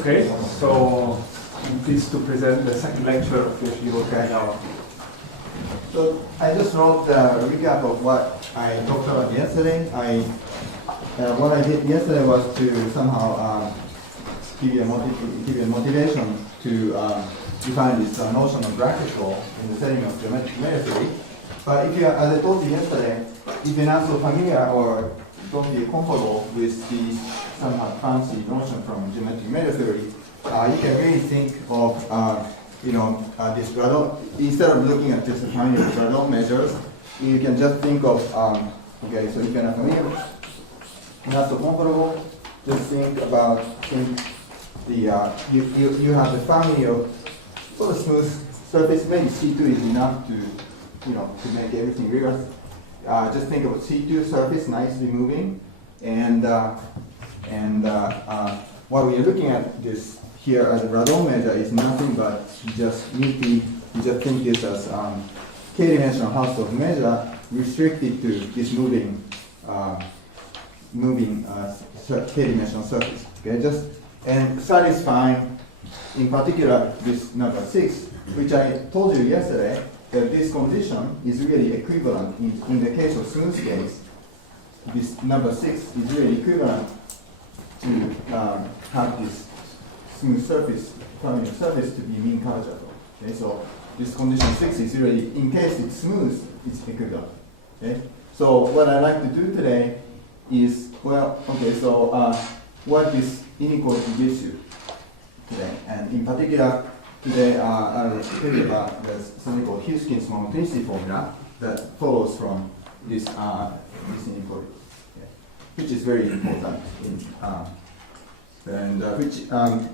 Okay, so I'm pleased to present the second lecture of Yoshihiro Tonegawa. So I just wrote a recap of what I talked about yesterday. What I did yesterday was to somehow give you a motivation to define this notion of Brakke law in the setting of geometric layer theory. But if you, as I told you yesterday, if you're not so familiar or don't feel comfortable with these somehow fancy notion from geometric layer theory, you can really think of this Radon. Instead of looking at just how many Radon measures, you can just think of okay. So if you're not familiar, not so comfortable, just think the you have the family of sort of smooth surface. Maybe C2 is enough to to make everything real. Just think of C2 surface nicely moving, and what we are looking at this here as a Radon measure is nothing but just you just think this as k-dimensional Hausdorff measure restricted to this moving k-dimensional surface. Okay, and satisfying in particular this number 6, which I told you yesterday that this condition is really equivalent in the case of smooth case. This number 6 is really equivalent to have this smooth surface, family of surface to be mean curvature. Okay, so this condition 6 is really, in case it's smooth, it's equivalent. Okay, so what I like to do today is, what this inequality gives you today, and in particular today I will tell you about something called Huisken's monotonicity formula that follows from this inequality, which is very important which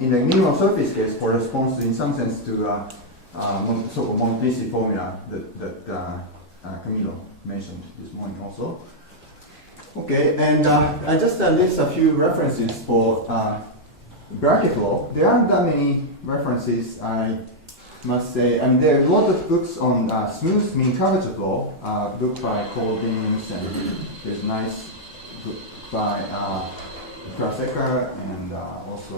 in the minimal surface case corresponds in some sense to so-called monotonicity formula that Camilo mentioned this morning also. Okay, and I just list a few references for Brakke law. There aren't that many references, I must say. I mean, there are a lot of books on smooth mean curvature law, book by Collins, and there's a nice book by Brakke, and also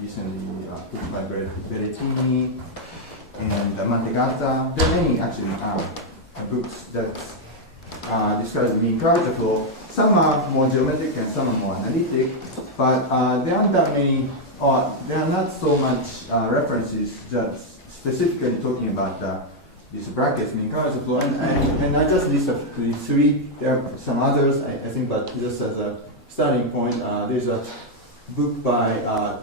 recently book by Berrettini and Mantegazza. There are many actually books that describe the mean curvature law. Some are more geometric and some are more analytic, but there aren't that many, or there are not so much references just specifically talking about this Brakke's mean curvature law. And I just listed the 3. There are some others, I think, but just as a starting point, there's a book by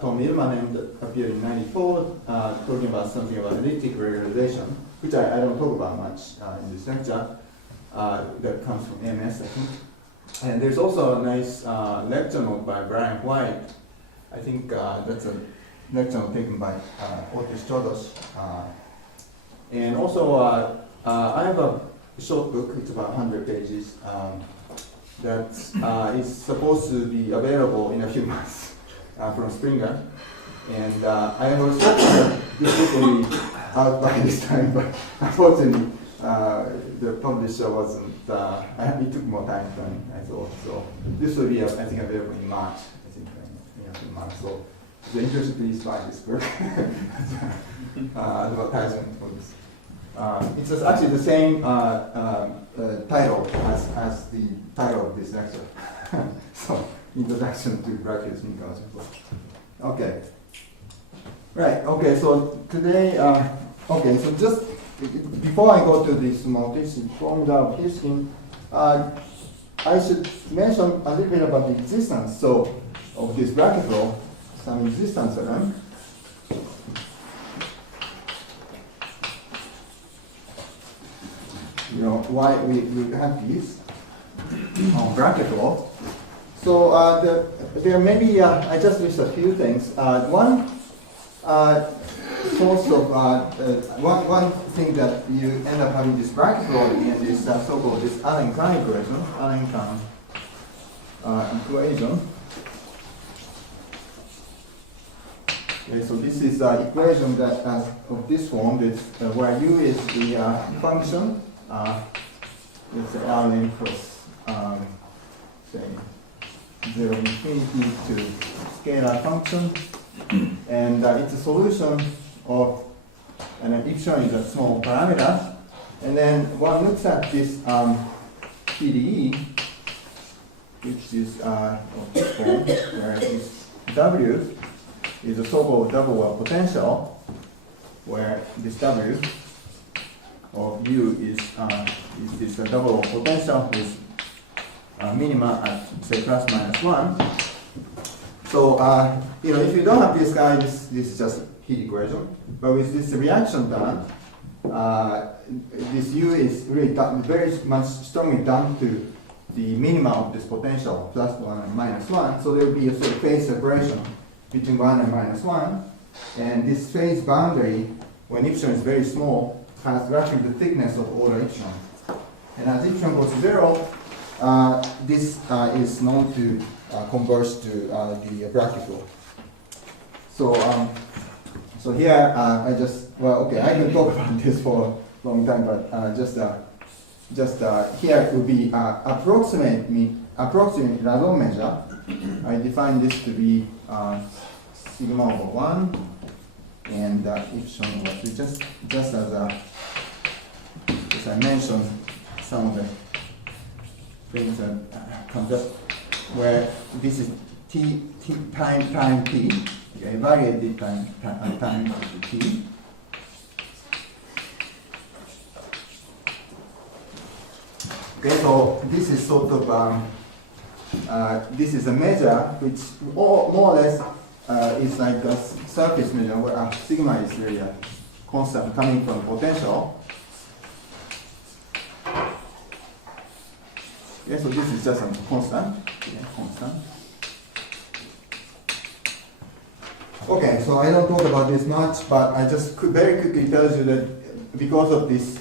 Tom Ilmanen that appeared in '94, talking about something about analytic regularization, which I don't talk about much in this lecture. That comes from MS, I think. And there's also a nice lecture note by Brian White. I think that's a lecture note taken by Otis Chodos. And also, I have a short book, it's about 100 pages, that is supposed to be available in a few months from Springer. And I was hoping that this book will be out by this time, but unfortunately, the publisher wasn't, it took more time than I thought. So this will be, I think, available in March, I think, in a few months. So if you're interested, please buy this book. Advertisement for this. It's actually the same title as the title of this lecture. So, Introduction to Brakke's mean curvature. Okay. Right, okay, so today, so just before I go to this monotonicity formula of Huisken, I should mention a little bit about the existence of this Brakke law, some existence of them. Why we have these on Brakke law. So there may be, I just list a few things. One source of one thing that you end up having this Brakke law in is so-called this Allard equation. Okay, so this is an equation that of this form, where u is the function. Let's say Rn plus say 0 infinity to scalar function And it's a solution of, and then epsilon is a small parameter. And then one looks at this PDE, which is Huisken, where this W is a so-called double well potential, where this W of U is this double well potential with minima at say plus minus 1. So if you don't have this guy, this is just heat equation. But with this reaction done, this U is really very much strongly down to the minima of this potential, plus 1 and minus 1. So there will be a sort of phase separation between 1 and minus 1. And this phase boundary, when epsilon is very small, has roughly the thickness of order epsilon. And as epsilon goes to 0, this is known to converge to the Brakke flow. So here I just, I can talk about this for a long time, but just here it would be approximate Radon measure. I define this to be sigma over 1 and epsilon over 3, just as I mentioned some of the things that comes up where this is time t, okay, variated time t. Okay, so this is sort of this is a measure which more or less is like a surface measure where sigma is really a constant coming from potential. Yeah, so this is just a constant. Yeah, constant. Okay, so I don't talk about this much, but I just very quickly tell you that because of this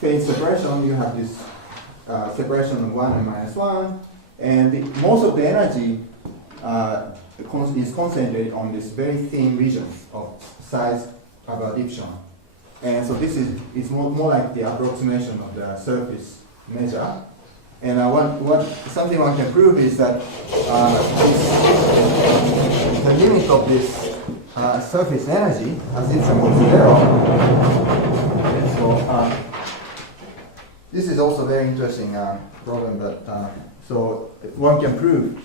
phase separation, you have this separation of 1 and minus 1, and most of the energy is concentrated on this very thin region of size about epsilon. And so this is more like the approximation of the surface measure. And something one can prove is that the limit of this surface energy as epsilon goes to 0. Okay, so this is also a very interesting problem. But so one can prove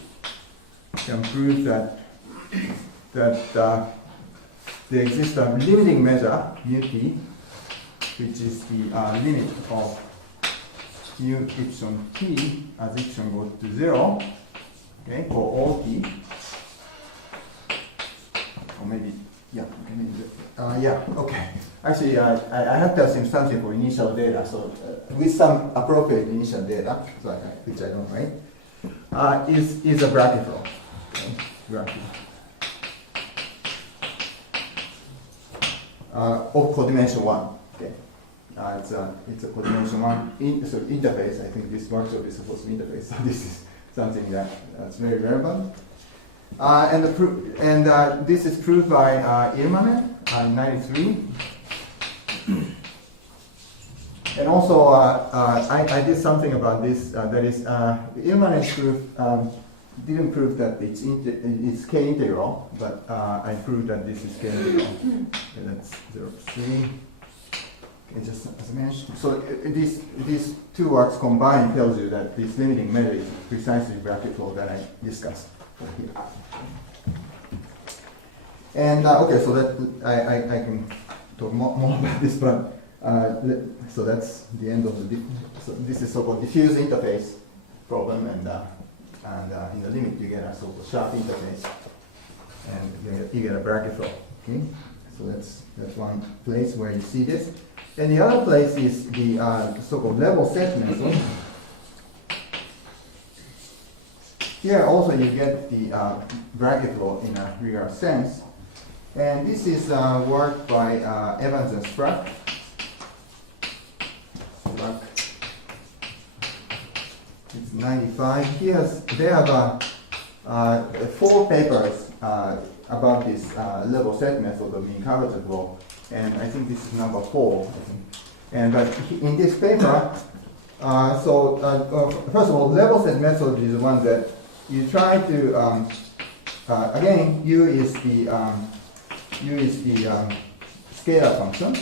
that there exists a limiting measure mu t, which is the limit of mu epsilon t as epsilon goes to 0, okay, for all t, or maybe, yeah, okay. Actually, I have to assume something for initial data, so with some appropriate initial data, so which I don't write, is a Brakke flow, okay, Brakke. Of codimension 1, okay. It's a codimension 1 interface. I think this workshop is supposed to be interface, so this is something that's very relevant. And this is proved by Ilmanen in '93. And also, I did something about this. That is, Ilmanen's proof didn't prove that it's k integral, but I proved that this is k integral. Okay, that's 0.3. Okay, just as I mentioned. So these two works combined tells you that this limiting measure is precisely the Brakke flow that I discussed here. And okay, so that I can talk more about this, but so that's the end of the. So this is so-called diffuse interface problem, and in the limit you get a so-called sharp interface, and you get a Brakke flow. Okay, so that's one place where you see this, and the other place is the so-called level set method. Here also you get the Brakke flow in a regular sense, and this is work by Evans and Sprague. It's 95. They have 4 papers about this level set method of mean curvature flow, and I think this is number 4. I think. And but in this paper, first of all, level set method is the one that you try to again, u is the scalar function.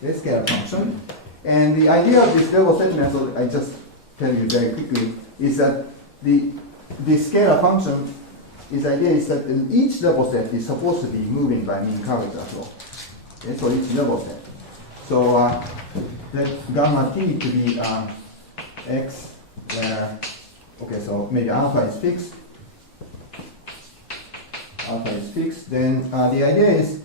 The scalar function. And the idea of this level set method, I just tell you very quickly, is that the scalar function idea is that each level set is supposed to be moving by mean curvature flow. Okay, so each level set. So let gamma t to be x where, okay, so maybe alpha is fixed. Alpha is fixed. Then the idea is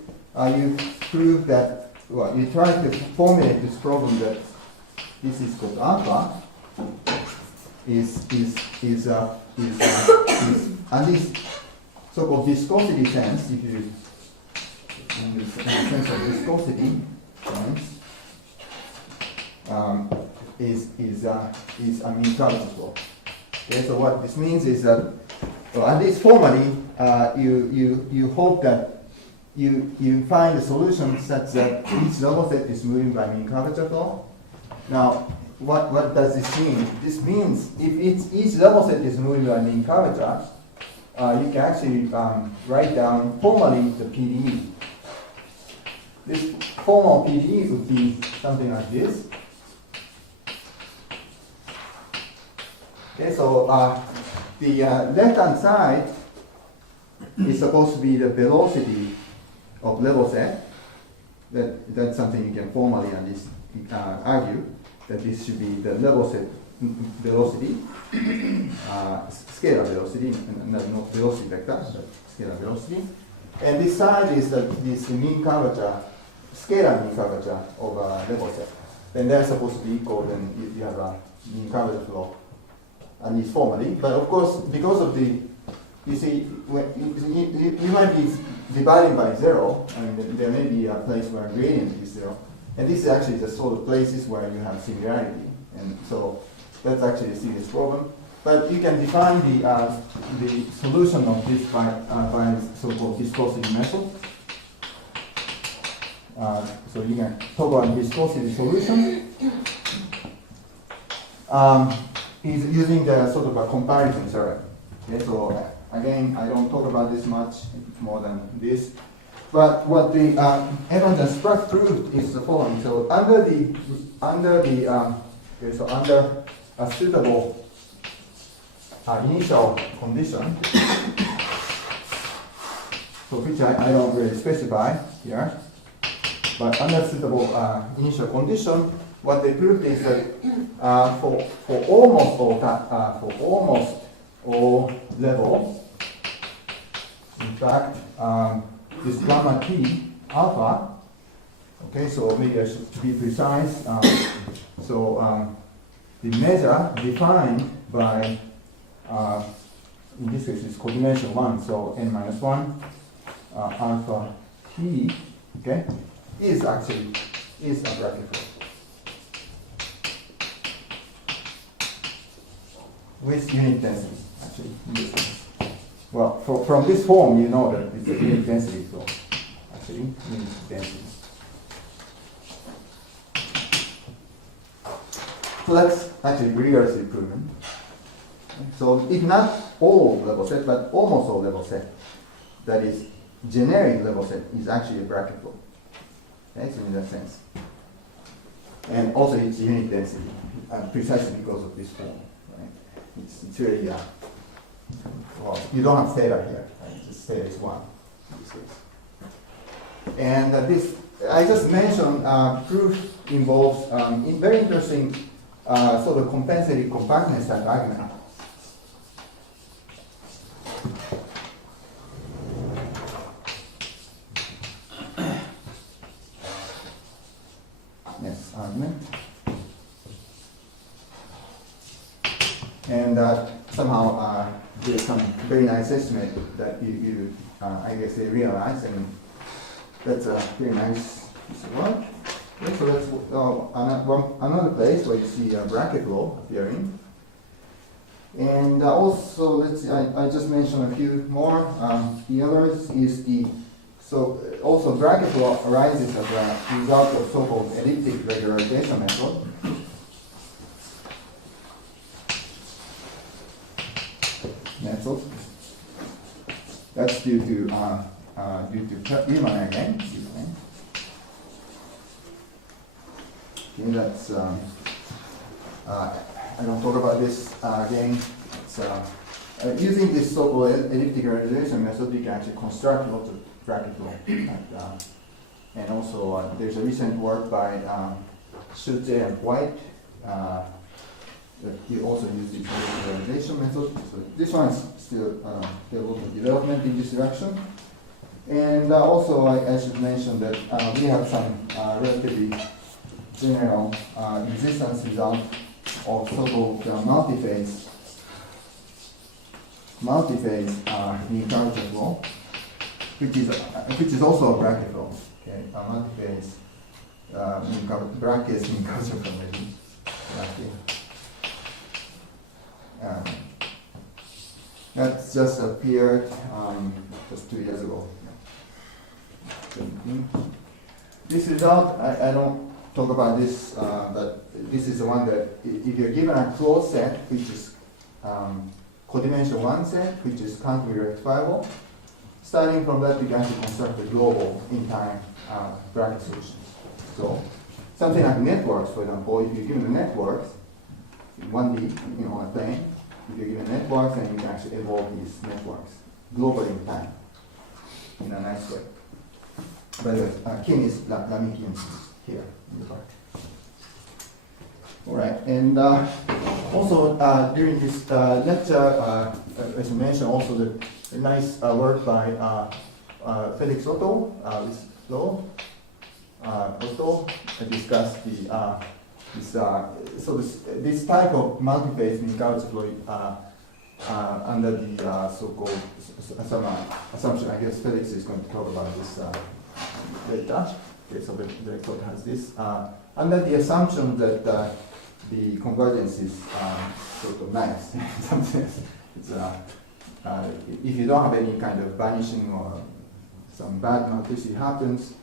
you prove that, well, you try to formulate this problem that this is called alpha is at least so-called viscosity sense, if you in the sense of viscosity sense, is a mean curvature flow. Okay, so what this means is that, well, at least formally, you hope that you find a solution such that each level set is moving by mean curvature flow. Now, what does this mean? This means if each level set is moving by mean curvature, you can actually write down formally the PDE. This formal PDE would be something like this. Okay, so the left-hand side is supposed to be the velocity of level set. That's something you can formally at least argue, that this should be the level set velocity, scalar velocity, not velocity vector, but scalar velocity. And this side is this mean curvature, scalar mean curvature of a level set. Then they're supposed to be equal, then you have a mean curvature flow, at least formally. But of course, because of the, you see, you might be dividing by zero, and there may be a place where gradient is zero. And this is actually the sort of places where you have singularity. And so that's actually a serious problem. But you can define the solution of this by so-called viscosity method. So you can talk about viscosity solution. Is using the sort of a comparison theorem. Okay, so again, I don't talk about this much more than this. But what the Evans and Spratt proved is the following. So under a suitable initial condition, so which I don't really specify here, but under suitable initial condition, what they proved is that for almost all levels, in fact, this gamma t alpha, okay, so maybe I should be precise. The measure defined by, in this case, is coordination 1, so n minus 1 alpha t, okay, is a Brakke flow with unit density, actually, in this case. Well, from this form, you know that it's a unit density flow, actually, unit density. So that's actually rigorously proven. So if not all level set, but almost all level set, that is generic level set, is actually a Brakke flow. Okay, so in that sense. And also it's unit density, precisely because of this form. Right? It's really, well, you don't have theta here, right? Just theta is 1 in this case. And this, I just mentioned, proof involves very interesting sort of compensating compactness type argument. Yes, argument. And somehow there's some very nice estimate that you I guess they realize, and that's a very nice piece of work. Okay, so that's another place where you see a Brakke flow appearing. And also, let's see, I just mentioned a few more. The others is so also Brakke flow arises as a result of so-called elliptic regularization method. That's due to Riemann again. Okay, that's I don't talk about this again. It's, using this so-called elliptical realization method, we can actually construct lots of Brakke flow. And also, there's a recent work by Schulze and White that he also used the elliptical realization method. So this one is still a lot of development in this direction. And also, I should mention that we have some relatively general resistance result of so-called multiphase mean curvature flow, which is also a Brakke flow. Okay, a multiphase Brakke's mean curvature flow. Maybe. That's just appeared just 2 years ago. This result, I don't talk about this, but this is the one that if you're given a closed set, which is codimension 1 set, which is can't be rectifiable, starting from that, you can actually construct a global in-time Brakke solutions. So something like networks, for example, if you're given the networks in 1D, on a plane, if you're given networks, then you can actually evolve these networks globally in time in a nice way. By the way, kin is Lamikian here in the part. All right, and also during this lecture, as you mentioned, also the nice work by Felix Otto, this flow. Otto discussed the this type of multiphase mean curvature flow under the so-called assumption. I guess Felix is going to talk about this later. Okay, so the record has this under the assumption that the convergence is sort of nice in some sense. It's, if you don't have any kind of vanishing or some bad multiplicity happens,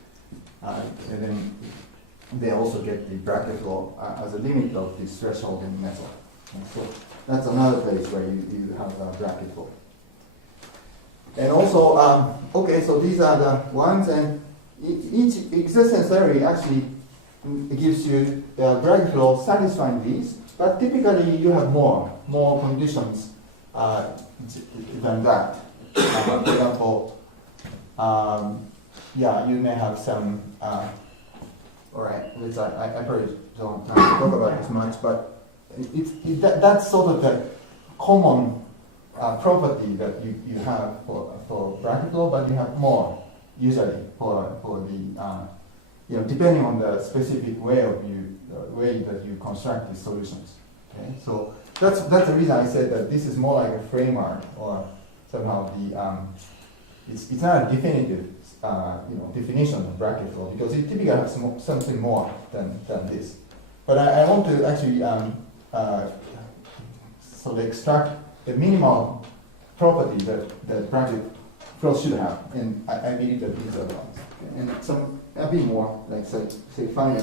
and then they also get the Brakke flow as a limit of this threshold in the method. And so that's another place where you have Brakke flow. And also, okay, so these are the ones, and each existence theory actually gives you the Brakke flow satisfying these, but typically you have more conditions than that. For example, yeah, you may have some. All right, which I probably don't talk about as much, but that's sort of the common property that you have for Brakke flow, but you have more usually for the depending on the specific way that you construct these solutions. Okay, so that's the reason I said that this is more like a framework, or somehow it's not a definitive definition of Brakke flow, because it typically has something more than this. But I want to actually sort of extract the minimal property that Brakke flow should have, and I believe that these are the ones. Okay. And a bit more, like say funny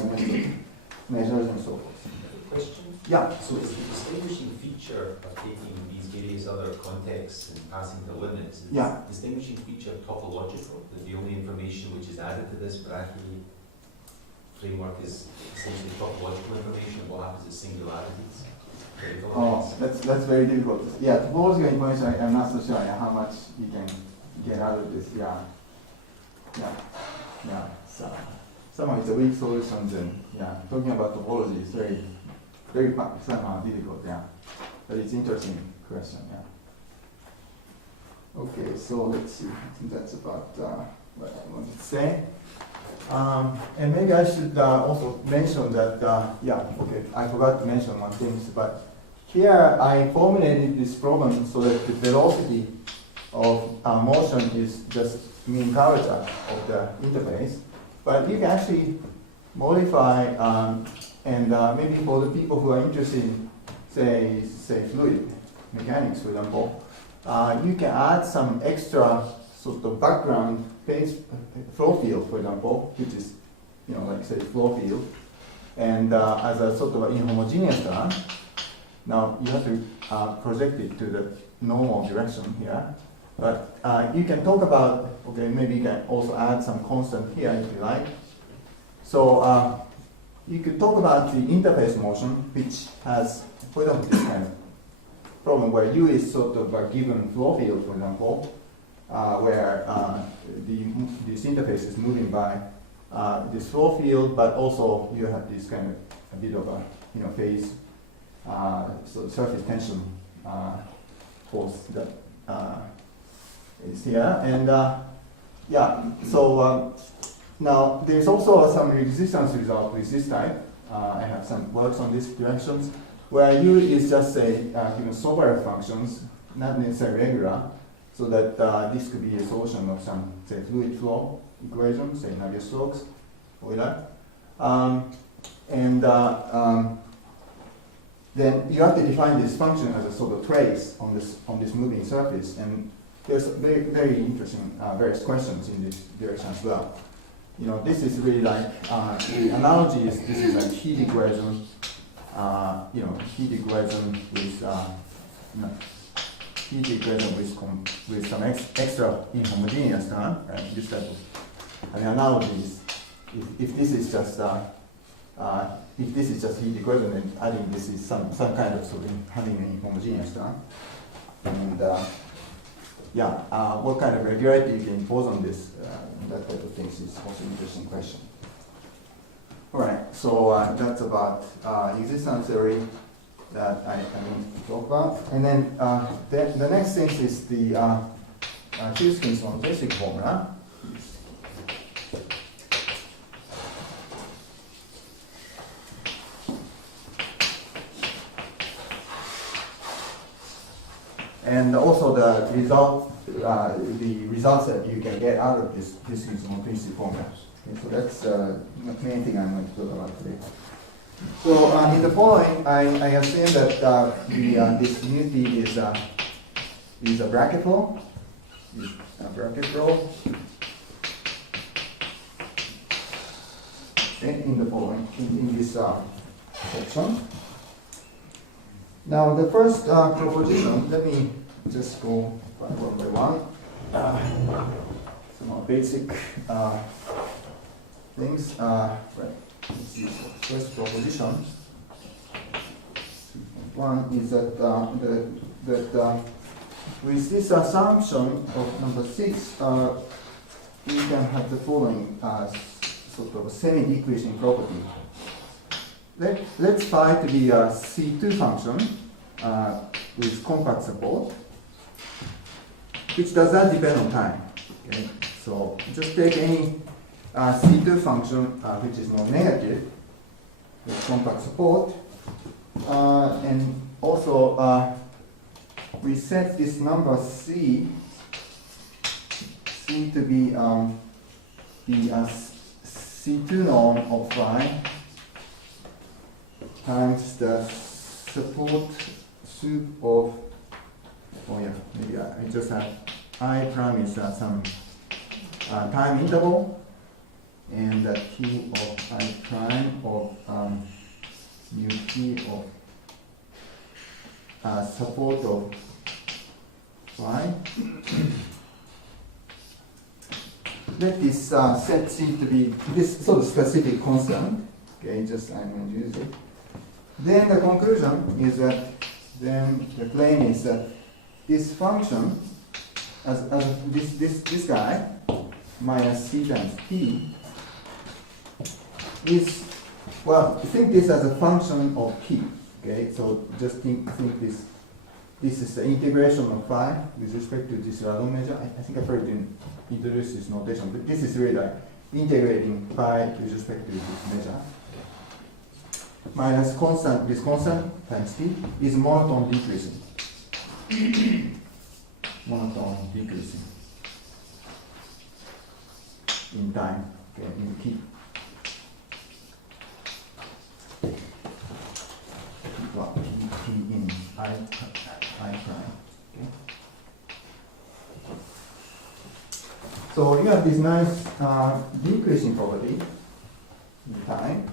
measures and so forth. Question? Yeah. So is the distinguishing feature of taking these various other contexts and passing the limits, is the distinguishing feature topological, that the only information which is added to this Brakke framework is essentially topological information, and what happens is singularities? Oh, that's very difficult. Yeah, topological information, I'm not so sure how much you can get out of this. Yeah. So somehow it's a weak solutions, and talking about topology is very somehow difficult. Yeah, but it's interesting question. Yeah. Okay, so let's see. I think that's about what I wanted to say. And maybe I should also mention that. Okay, I forgot to mention one thing, but here I formulated this problem so that the velocity of motion is just mean curvature of the interface, but you can actually modify and maybe for the people who are interested in say fluid mechanics, for example, you can add some extra sort of background phase flow field, for example, which is like say flow field, and as a sort of inhomogeneous term. Now you have to project it to the normal direction here, But you can talk about, okay, maybe you can also add some constant here if you like. So you could talk about the interface motion, which has, for example, this kind of problem where U is sort of a given flow field, for example, where this interface is moving by this flow field, but also you have this kind of a bit of a phase, so surface tension force that is here, and so now there's also some resistance result with this type. I have some works on these directions where U is just say given sober functions, not necessarily regular, so that this could be a solution of some say fluid flow equation, say Navier-Stokes, Euler, then you have to define this function as a sort of trace on this moving surface, and there's very, very interesting various questions in this direction as well. This is really like the analogy is this is like heat equation, heat equation with some extra inhomogeneous term, right? This type of analogy is if this is just heat equation, then adding this is some kind of sort of having an homogeneous term. And what kind of regularity you can impose on this, that type of things is also an interesting question. All right, so that's about existence theory that I want to talk about. And then the next thing is the Huisken's basic formula. And also the results that you can get out of this is monotonicity formula. Okay, so that's the main thing I'm going to talk about today. So in the following, I assume that this unity is a Brakke flow. In the following, in this section. Now the first proposition, let me just go one by one. Some more basic things. Right. Let's see. So first proposition. One is that with this assumption of number 6, we can have the following sort of semi-decreasing property. Let's phi to be a C2 function with compact support, which does not depend on time. Okay? So just take any C2 function which is non-negative with compact support, and also we set this number C to be the C2 norm of phi times the support sup of, maybe I just have I prime is some time interval, and the t of I prime of mu t of support of phi. Let this set C to be this sort of specific constant. Okay, just I'm going to use it. Then the conclusion is that then the claim is that this function, as this guy minus c times t is, well, think this as a function of t. Okay, so just think this is the integration of phi with respect to this Radon measure. I think I forgot to introduce this notation, but this is really like integrating phi with respect to this measure. Minus constant, this constant times t is monotone decreasing. Monotone decreasing in time, okay, in t. Well, t in I prime. Okay. So you have this nice decreasing property in time.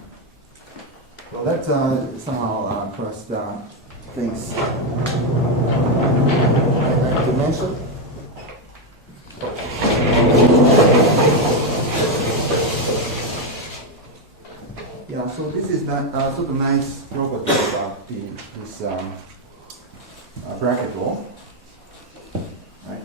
Well, that's somehow first things I have to mention. Yeah, so this is that sort of nice property about this bracket law, right?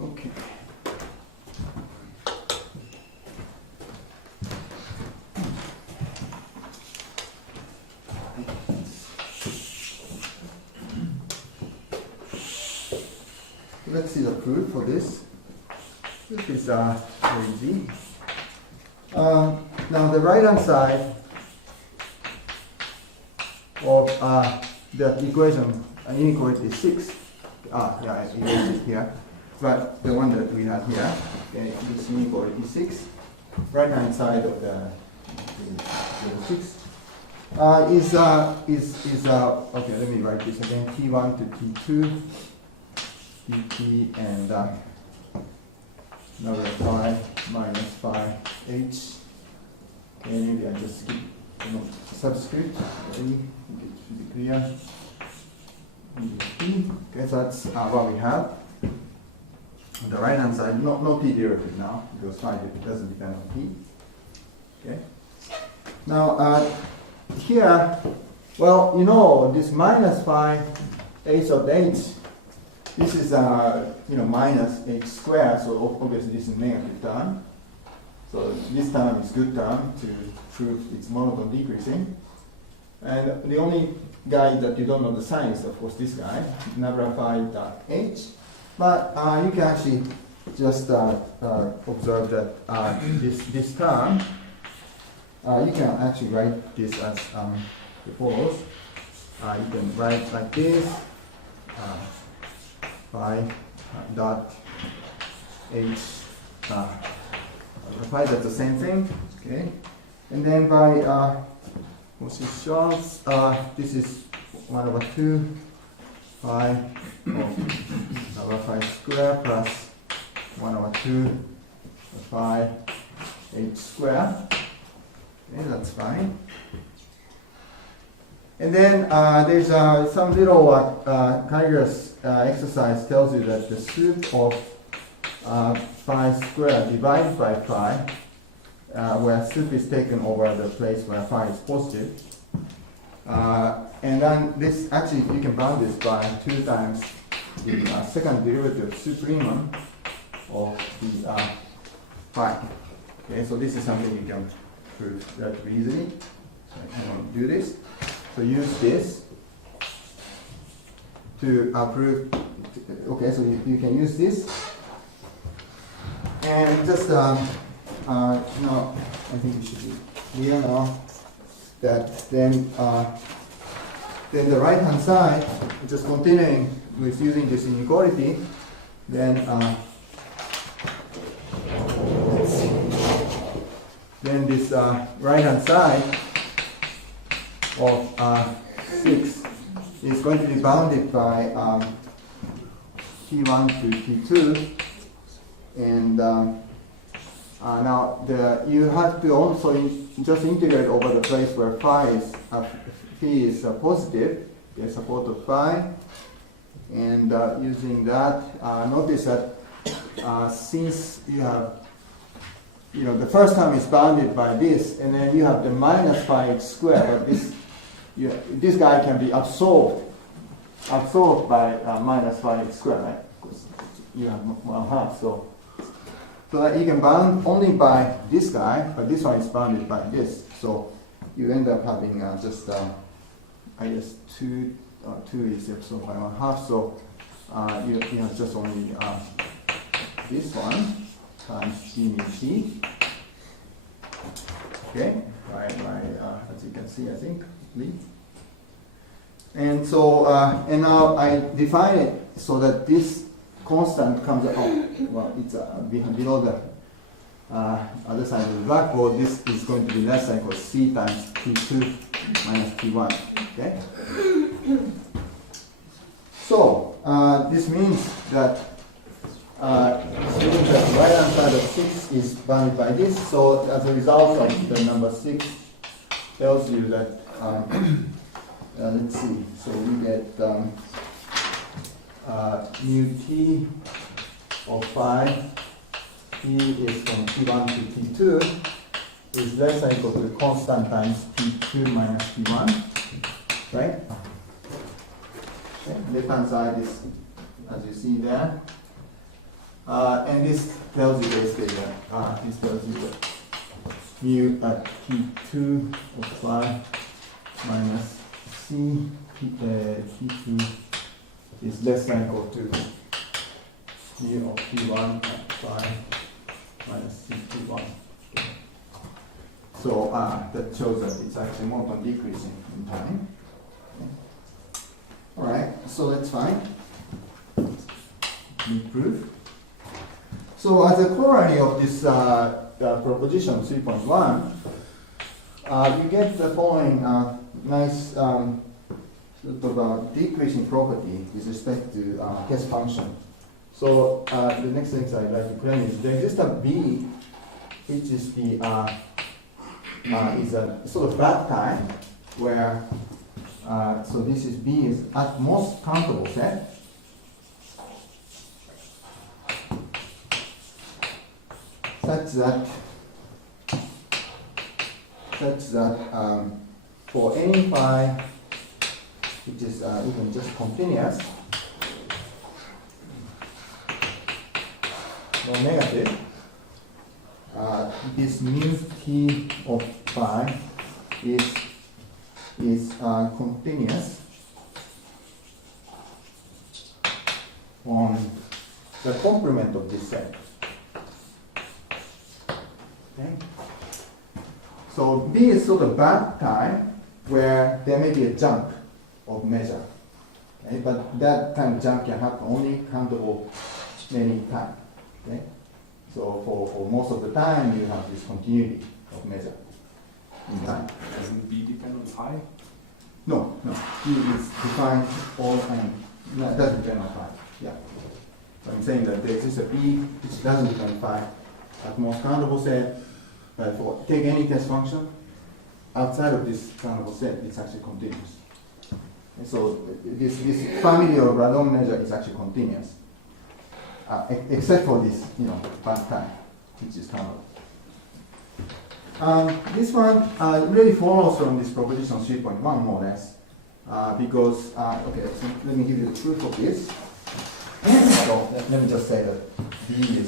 Okay. Let's see the proof for this. This is very easy. Now the right hand side of that equation, inequality is 6. Yeah, it is here. But the one that we have here, okay, this inequality is 6. Right hand side of the 6 is okay. Let me write this again. T1 to T2, dt, and another phi minus phi h. Okay, maybe I just skip subscript. Okay, it should be clear. Okay, so that's what we have. On the right hand side, no t derivative now, because phi doesn't depend on t. Okay. Now here, well, you know this minus phi h of h. This is minus h squared, so obviously this is negative term. So this term is good term to prove it's monotone decreasing. And the only guy that you don't know the sign is, of course, this guy, nabla phi dot h. But you can actually just observe that this term, you can actually write this as follows. You can write like this, phi dot h, phi, that's the same thing, okay? And then by positions, this is 1/2 phi of phi square plus 1/2 phi h square. Okay, that's fine. And then there's some little calculus exercise tells you that the sup of phi squared divided by phi, where sup is taken over the place where phi is positive. And then this, actually, you can bound this by 2 times the second derivative supremum of the phi. Okay, so this is something you can prove relatively easily. So I'm going to do this. So use this to prove. Okay, so you can use this, and just I think it should be clear now that then the right hand side, just continuing with using this inequality, then let's see. Then this right hand side of 6 is going to be bounded by T1 to T2, and now you have to also just integrate over the place where phi is positive, the support of phi, and using that, notice that since you have, the first term is bounded by this, and then you have the minus phi h squared, but this guy can be absorbed by minus phi h squared, right? Because you have 1/2, so So that you can bound only by this guy, but this one is bounded by this. So you end up having just, I guess, 2 is epsilon by 1/2. So you have just only this one times d mu t. Okay, as you can see, I think. And so, and now I define it so that this constant comes out. Well, it's below the other side of the blackboard. This is going to be less than equal to c times t2 minus t1. Okay. So this means that the right hand side of 6 is bounded by this. So as a result of the number 6 tells you that. Let's see. So we get mu t of phi. T is from t1 to t2 is less than or equal to the constant times t2 minus t1, right? Okay. Left hand side is, as you see there, and this tells you basically that this tells you that mu at t2 of phi minus c t2 is less than or equal to mu of t1 at phi minus c t1. Okay. So that shows that it's actually monotone decreasing in time. Okay. All right, so that's fine. We prove. So as a corollary of this proposition 3.1, you get the following nice sort of decreasing property with respect to test function. So the next thing I'd like to claim is there exists a B, which is the is a sort of bad time where so this is B is at most countable set. Such that for any phi which is even just continuous, no negative, this mu t of phi is continuous on the complement of this set. Okay. So B is sort of bad time where there may be a jump of measure. Okay? But that kind of jump can happen only countable many times. Okay? So for most of the time you have this continuity of measure in time. Doesn't B depend on phi? No. B is defined all time. No, it doesn't depend on phi. Yeah. So I'm saying that there exists a B which doesn't depend on phi. At most countable set, take any test function outside of this countable set, it's actually continuous. And so this family of random measure is actually continuous, except for this, bad time, which is countable. This one really follows from this proposition 3.1 more or less, because okay, so let me give you the proof of this. So let me just say that B is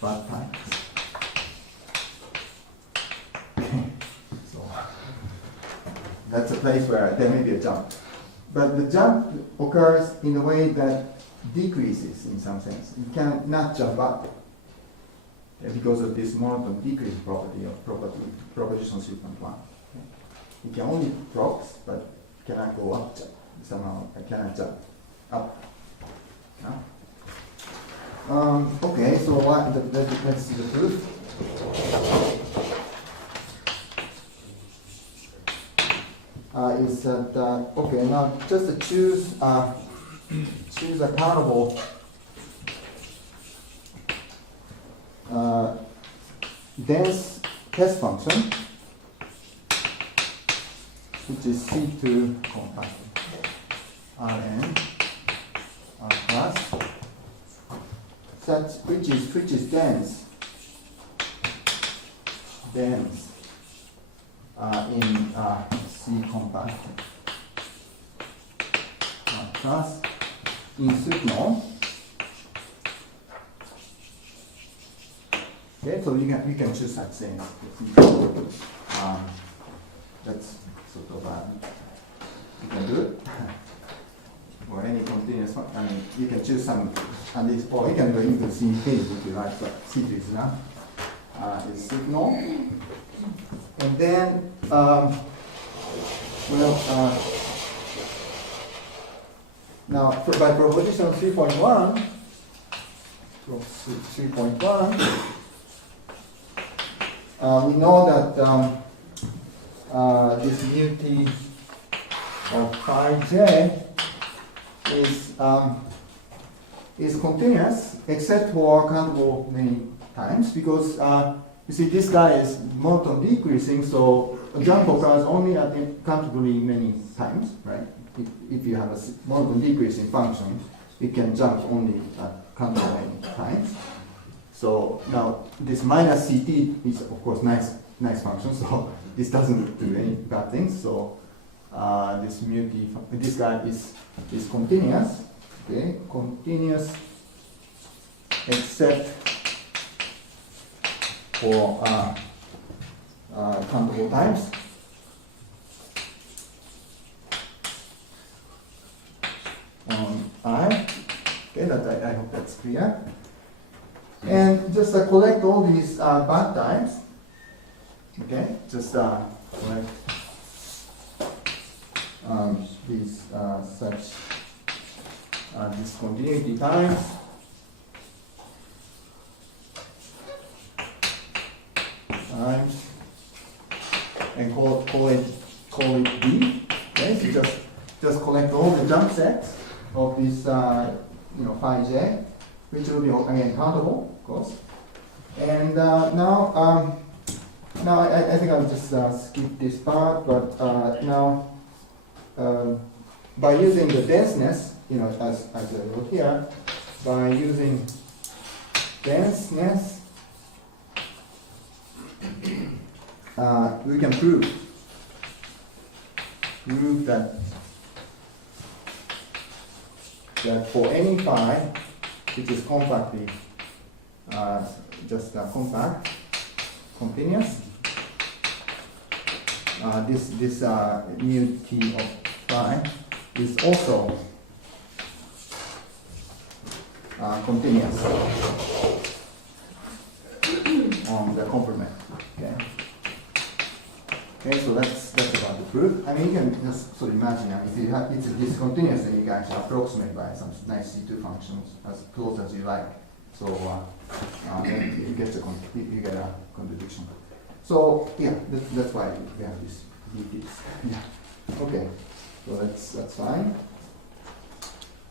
bad time. So that's a place where there may be a jump. But the jump occurs in a way that decreases in some sense. You cannot jump up because of this monotone decrease property of proposition 3.1. You can only drops, but cannot go up somehow. I cannot jump up. No? Okay, so let's see the proof. Is that okay? Now just to choose a countable dense test function, which is C2 compact Rn R plus. Which is dense in C compact plus in signal Okay, so you can choose such things. That's sort of you can do it. Or any continuous function. I mean, you can choose some, and this, or you can go into C phase if you like, but C2 is not. Is signal. And then, now by proposition 3.1, we know that this mu t of phi j is continuous except for countable many times, because you see this guy is monotone decreasing, so a jump occurs only at countably many times, right? If you have a monotone decreasing function, it can jump only at countable many times. So now this minus Ct is of course nice function, so this doesn't do any bad things. So this mu t, this guy is continuous, okay, continuous except for countable times. I, okay, that I hope that's clear. And just collect all these bad times. Okay, just collect these such discontinuity times. And call it D. Okay, so just collect all the jump sets of this phi j, which will be again countable, of course. And now I think I'll just skip this part. But now by using the denseness, as I wrote here, by using denseness. We can prove that for any phi which is compactly compact, continuous, this mu t of phi is also continuous on the complement. Okay. Okay, so that's about the proof. I mean, you can just sort of imagine if you have it's discontinuous, then you can actually approximate by some nice C2 functions as close as you like. So then you get a contradiction. So yeah, that's why we have these DTs. Yeah. Okay. So that's fine.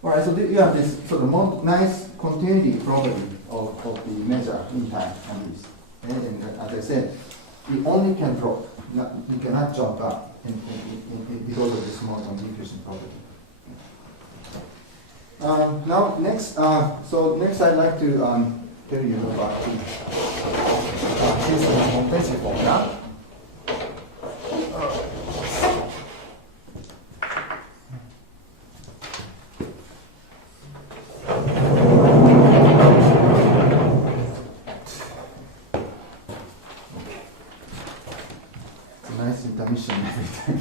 All right. So you have this sort of nice continuity property of the measure in time on this. And as I said, you only can drop. You cannot jump up because of this monotone decreasing property. Now next, next I'd like to tell you about the Huisken compression formula. Nice intermission every time.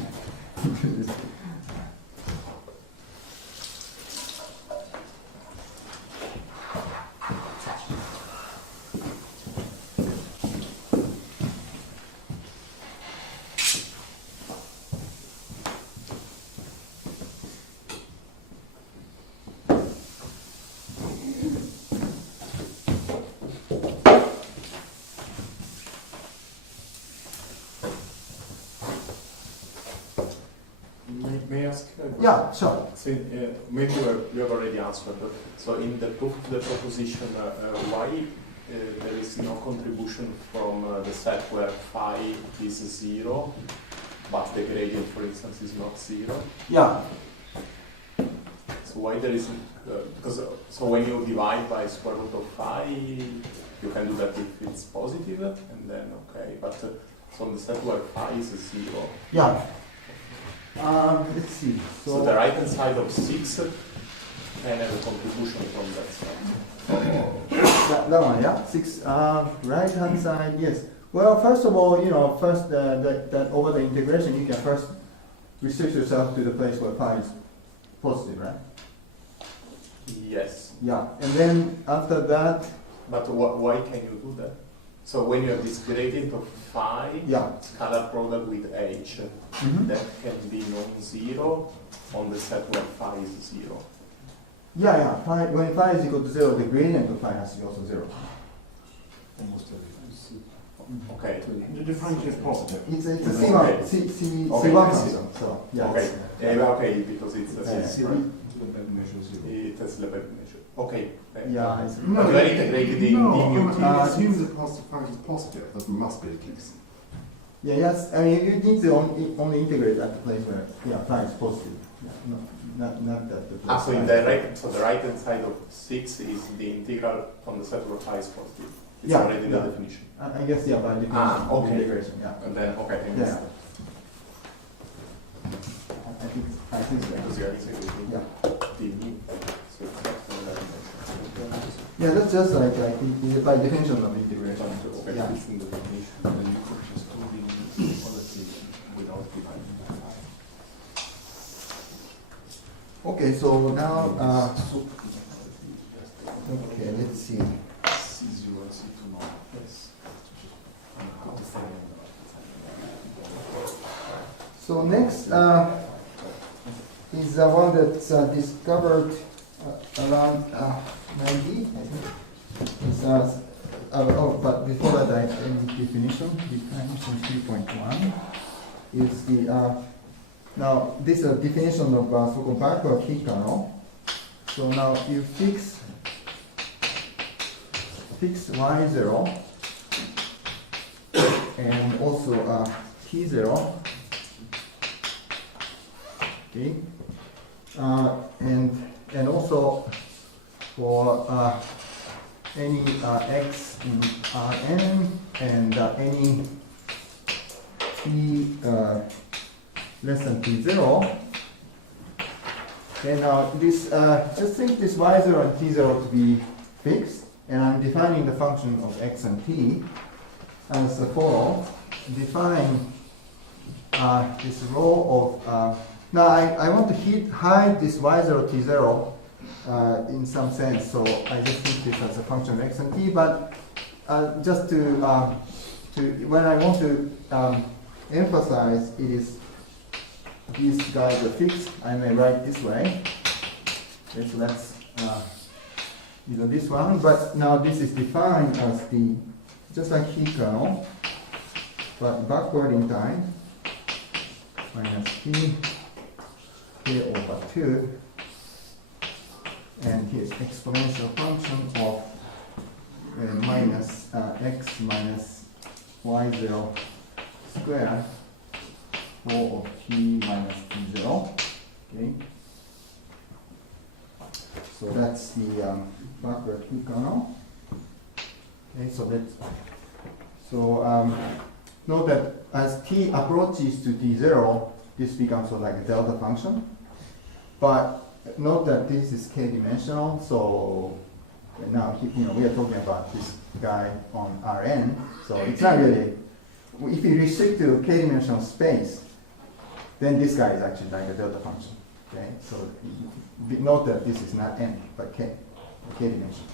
May I ask? Yeah, sure. So maybe you have already answered, but so in the proposition, why there is no contribution from the set where phi is 0, but the gradient, for instance, is not 0? Yeah. So why there isn't? Because so when you divide by square root of phi, you can do that if it's positive, and then okay. But so the set where phi is 0. Yeah. Let's see. So the right hand side of 6 can have a contribution from that side. That one, yeah? 6, right hand side, yes. Well, first of all, first that over the integration, you can first restrict yourself to the place where phi is positive, right? Yes. Yeah, and then after that, but why can you do that? So when you have this gradient of phi, yeah, scalar product with h, that can be non-zero on the set where phi is 0. Yeah, phi, when phi is equal to 0, the gradient of phi has to be also 0. Almost everything. Okay. The differential is positive. It's a Okay. C1 function, so yeah. Okay. Okay, because it's Lebesgue measure 0. it has Lebesgue measure. Okay. Yeah, it's, But you are integrated in No, mu. assume the positive function is positive. That must be the case. yeah, yes. I mean, you need to only integrate at the place where phi is positive. Yeah, not that the place. So in the right hand side of 6 is the integral from the set where phi is positive. It's already the definition. I guess by definition. Okay. Integration. Yeah. And then okay, I Yeah. understand. I think so. Because you are integrating Yeah. the mu. So it's not from that dimension. Yeah, that's just like by definition of integration. Okay. Yeah. It's in the definition. Then you could just do the inequality without dividing by 5. Okay, so now, okay, let's see. C0 and C2 now. Yes. How to find So next is the one that's discovered around 90, I think. It's, but before that, I need definition. Definition 3.1 is the now this is a definition of so-called backward Huisken. So now you fix y0 and also t0. Okay, and also for any x in Rn and any t less than t0, then this just think this y0 and t0 to be fixed, and I'm defining the function of x and t as the follow. Define this rho of now I want to hide this y0 t0 in some sense, so I just think this as a function of x and t, but just to when I want to emphasize it is these guys are fixed, I may write this way. Okay, so that's this one, but now this is defined as the just like Huisken, but backward in time minus t k over 2, and here's exponential function of minus x minus y0 squared 4 of t minus t0. Okay, so that's the backward Huisken. Okay, so note that as t approaches to t0, this becomes like a delta function. But note that this is k-dimensional, so now we are talking about this guy on Rn, so it's not really. If you restrict to k-dimensional space, then this guy is actually like a delta function. Okay, so note that this is not n but k-dimensional.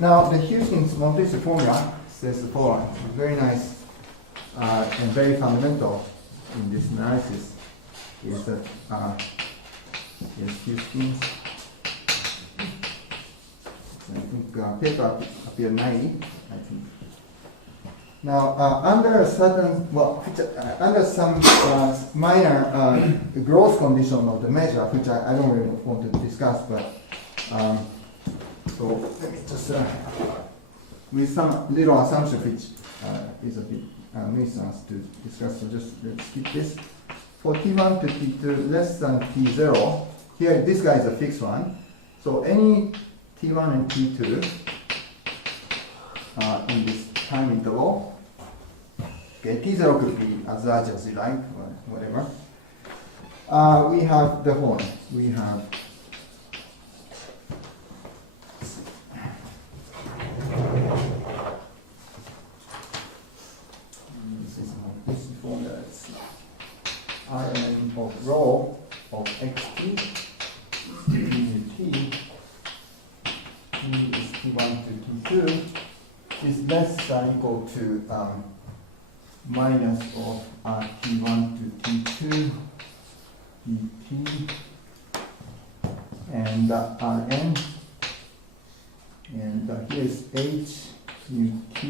Now the Huisken's monotonicity formula says the following. Very nice and very fundamental in this analysis is that Huisken's. I think paper appeared 90. I think. Now under a certain under some minor growth condition of the measure, which I don't really want to discuss, but so let me just with some little assumption which is a bit nuisance to discuss, so just let's skip this. For t1 to t2 less than t0, here this guy is a fixed one, so any t1 and t2 in this time interval, okay, t0 could be as large as you like, or whatever, we have the following. We have this formula is Rn of rho of xt mu t is t1 to t2 is less than equal to minus of t1 to t2 dt and Rn, and here is h mu t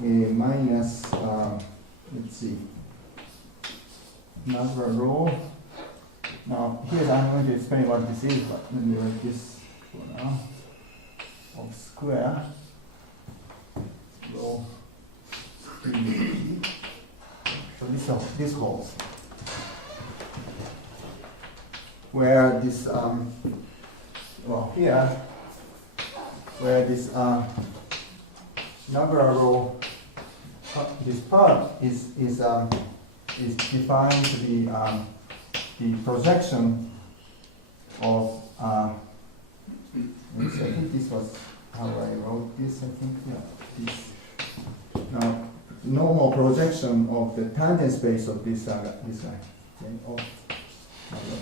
minus, let's see, another rho. Now here I'm going to explain what this is, but let me write this for now, of square rho mu t. So this holds. Where this, well here, where this number rho, this part is defined to be the projection of, I think this was how I wrote this, I think, yeah, this. Now, normal projection of the tangent space of this guy, okay, of, okay.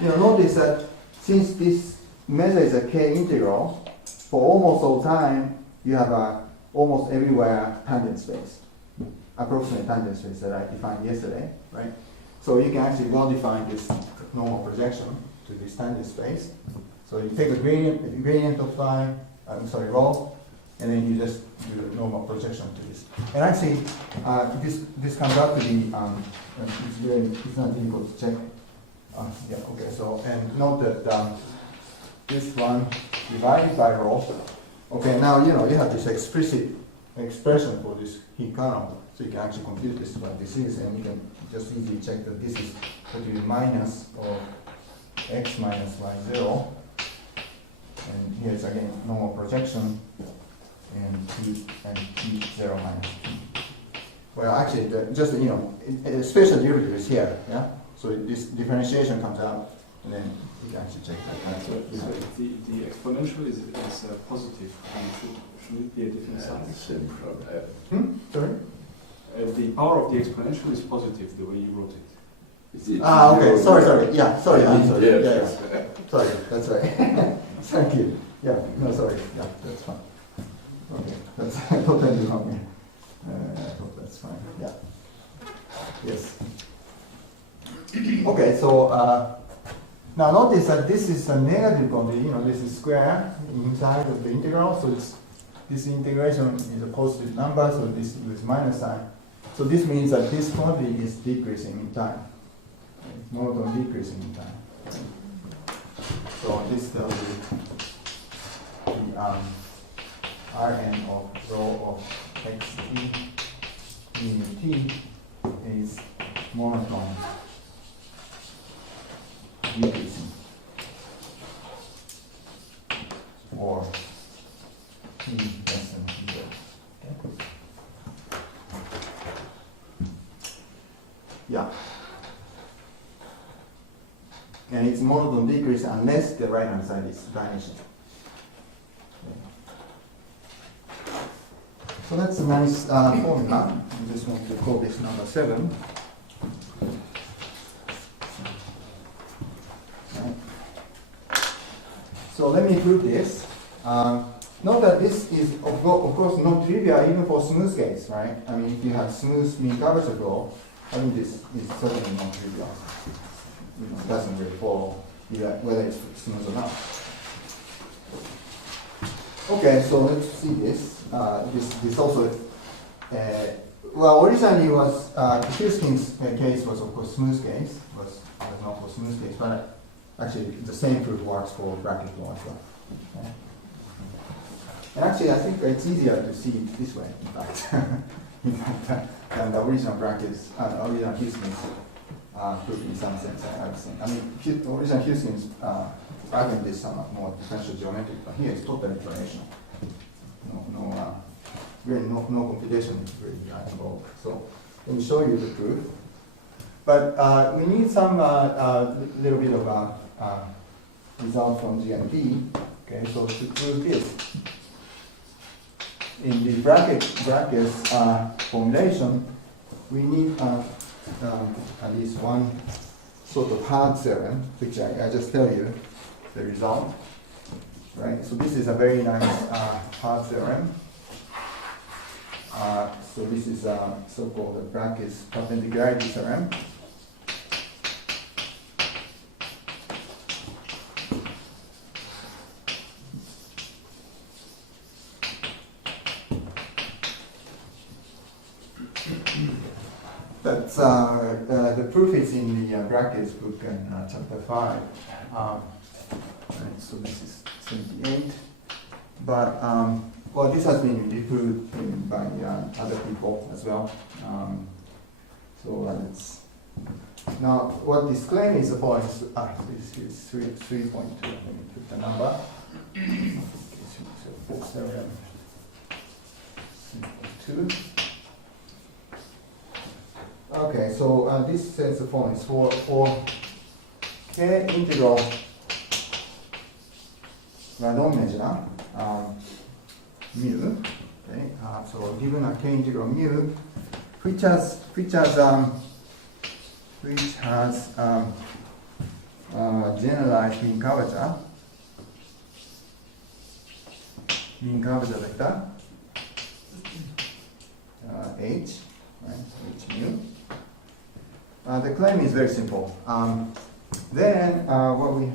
You know, notice that since this measure is a k integral, for almost all time, you have almost everywhere tangent space, approximate tangent space that I defined yesterday, right? So you can actually well define this normal projection to this tangent space. So you take the gradient of phi, rho, and then you just do the normal projection to this. And actually, this comes out to be, it's not difficult to check. Yeah, okay, so, and note that this one divided by rho. Okay, now, you know, you have this explicit expression for this heat kernel, so you can actually compute this, what this is, and you can just easily check that this is going to be minus of x minus y0. And here's again normal projection, and t0 minus t. Well, actually, just, you know, a special derivative is here, yeah? So this differentiation comes out, and then you can actually check that. So the exponential is positive, and should it be a different sign? Sorry? The power of the exponential is positive, the way you wrote it. Okay, sorry, yeah, sorry, I'm sorry. Yeah. Yeah. Sorry, that's right. Thank you. Yeah, no, sorry, yeah, that's fine. Okay, that's totally wrong. I hope that's fine, yeah. Yes. Okay, so now notice that this is a negative quantity, you know, this is square inside of the integral, so this integration is a positive number, so this is minus sign. So this means that this quantity is decreasing in time. It's monotone decreasing in time. So this tells you the Rn of rho of xt mu t is monotone decreasing, or t less than 0. Okay. Yeah. And it's monotone decrease unless the right hand side is vanishing. Okay. So that's a nice formula. I just want to call this number 7. Right. So let me prove this. Note that this is, of course, not trivial even for smooth case, right? I mean, if you have smooth mean curvature flow, I think this is certainly not trivial. You know, it doesn't really follow whether it's smooth or not. Okay, so let's see this. This also, well, originally was Huisken's case was of course smooth case, was not for smooth case, but actually the same proof works for Brakke flow as well. Okay. And actually, I think it's easier to see it this way, in fact, than the original Brakke's, original Huisken's proof in some sense, I would say. I mean, original Huisken's argument is somewhat more differential geometric, but here it's totally explanation. No computation is really involved. So let me show you the proof. But we need some little bit of result from GNP. Okay, so to prove this, in the brackets formulation, we need at least one sort of hard theorem, which I just tell you the result. Right. So this is a very nice hard theorem. So this is so-called the Brakke's perpendicularity theorem. That's the proof is in the Brakke's book in chapter 5. Right, so this is 78. But well, this has been reproved by other people as well. So it's now what this claim is for is this is 3.2. Let me put the number. So theorem 3.2. Okay, so this says the form is for k integral random measure mu. Okay, so given a k integral mu, which has generalized mean curvature vector h, right? H mu. The claim is very simple. Then what we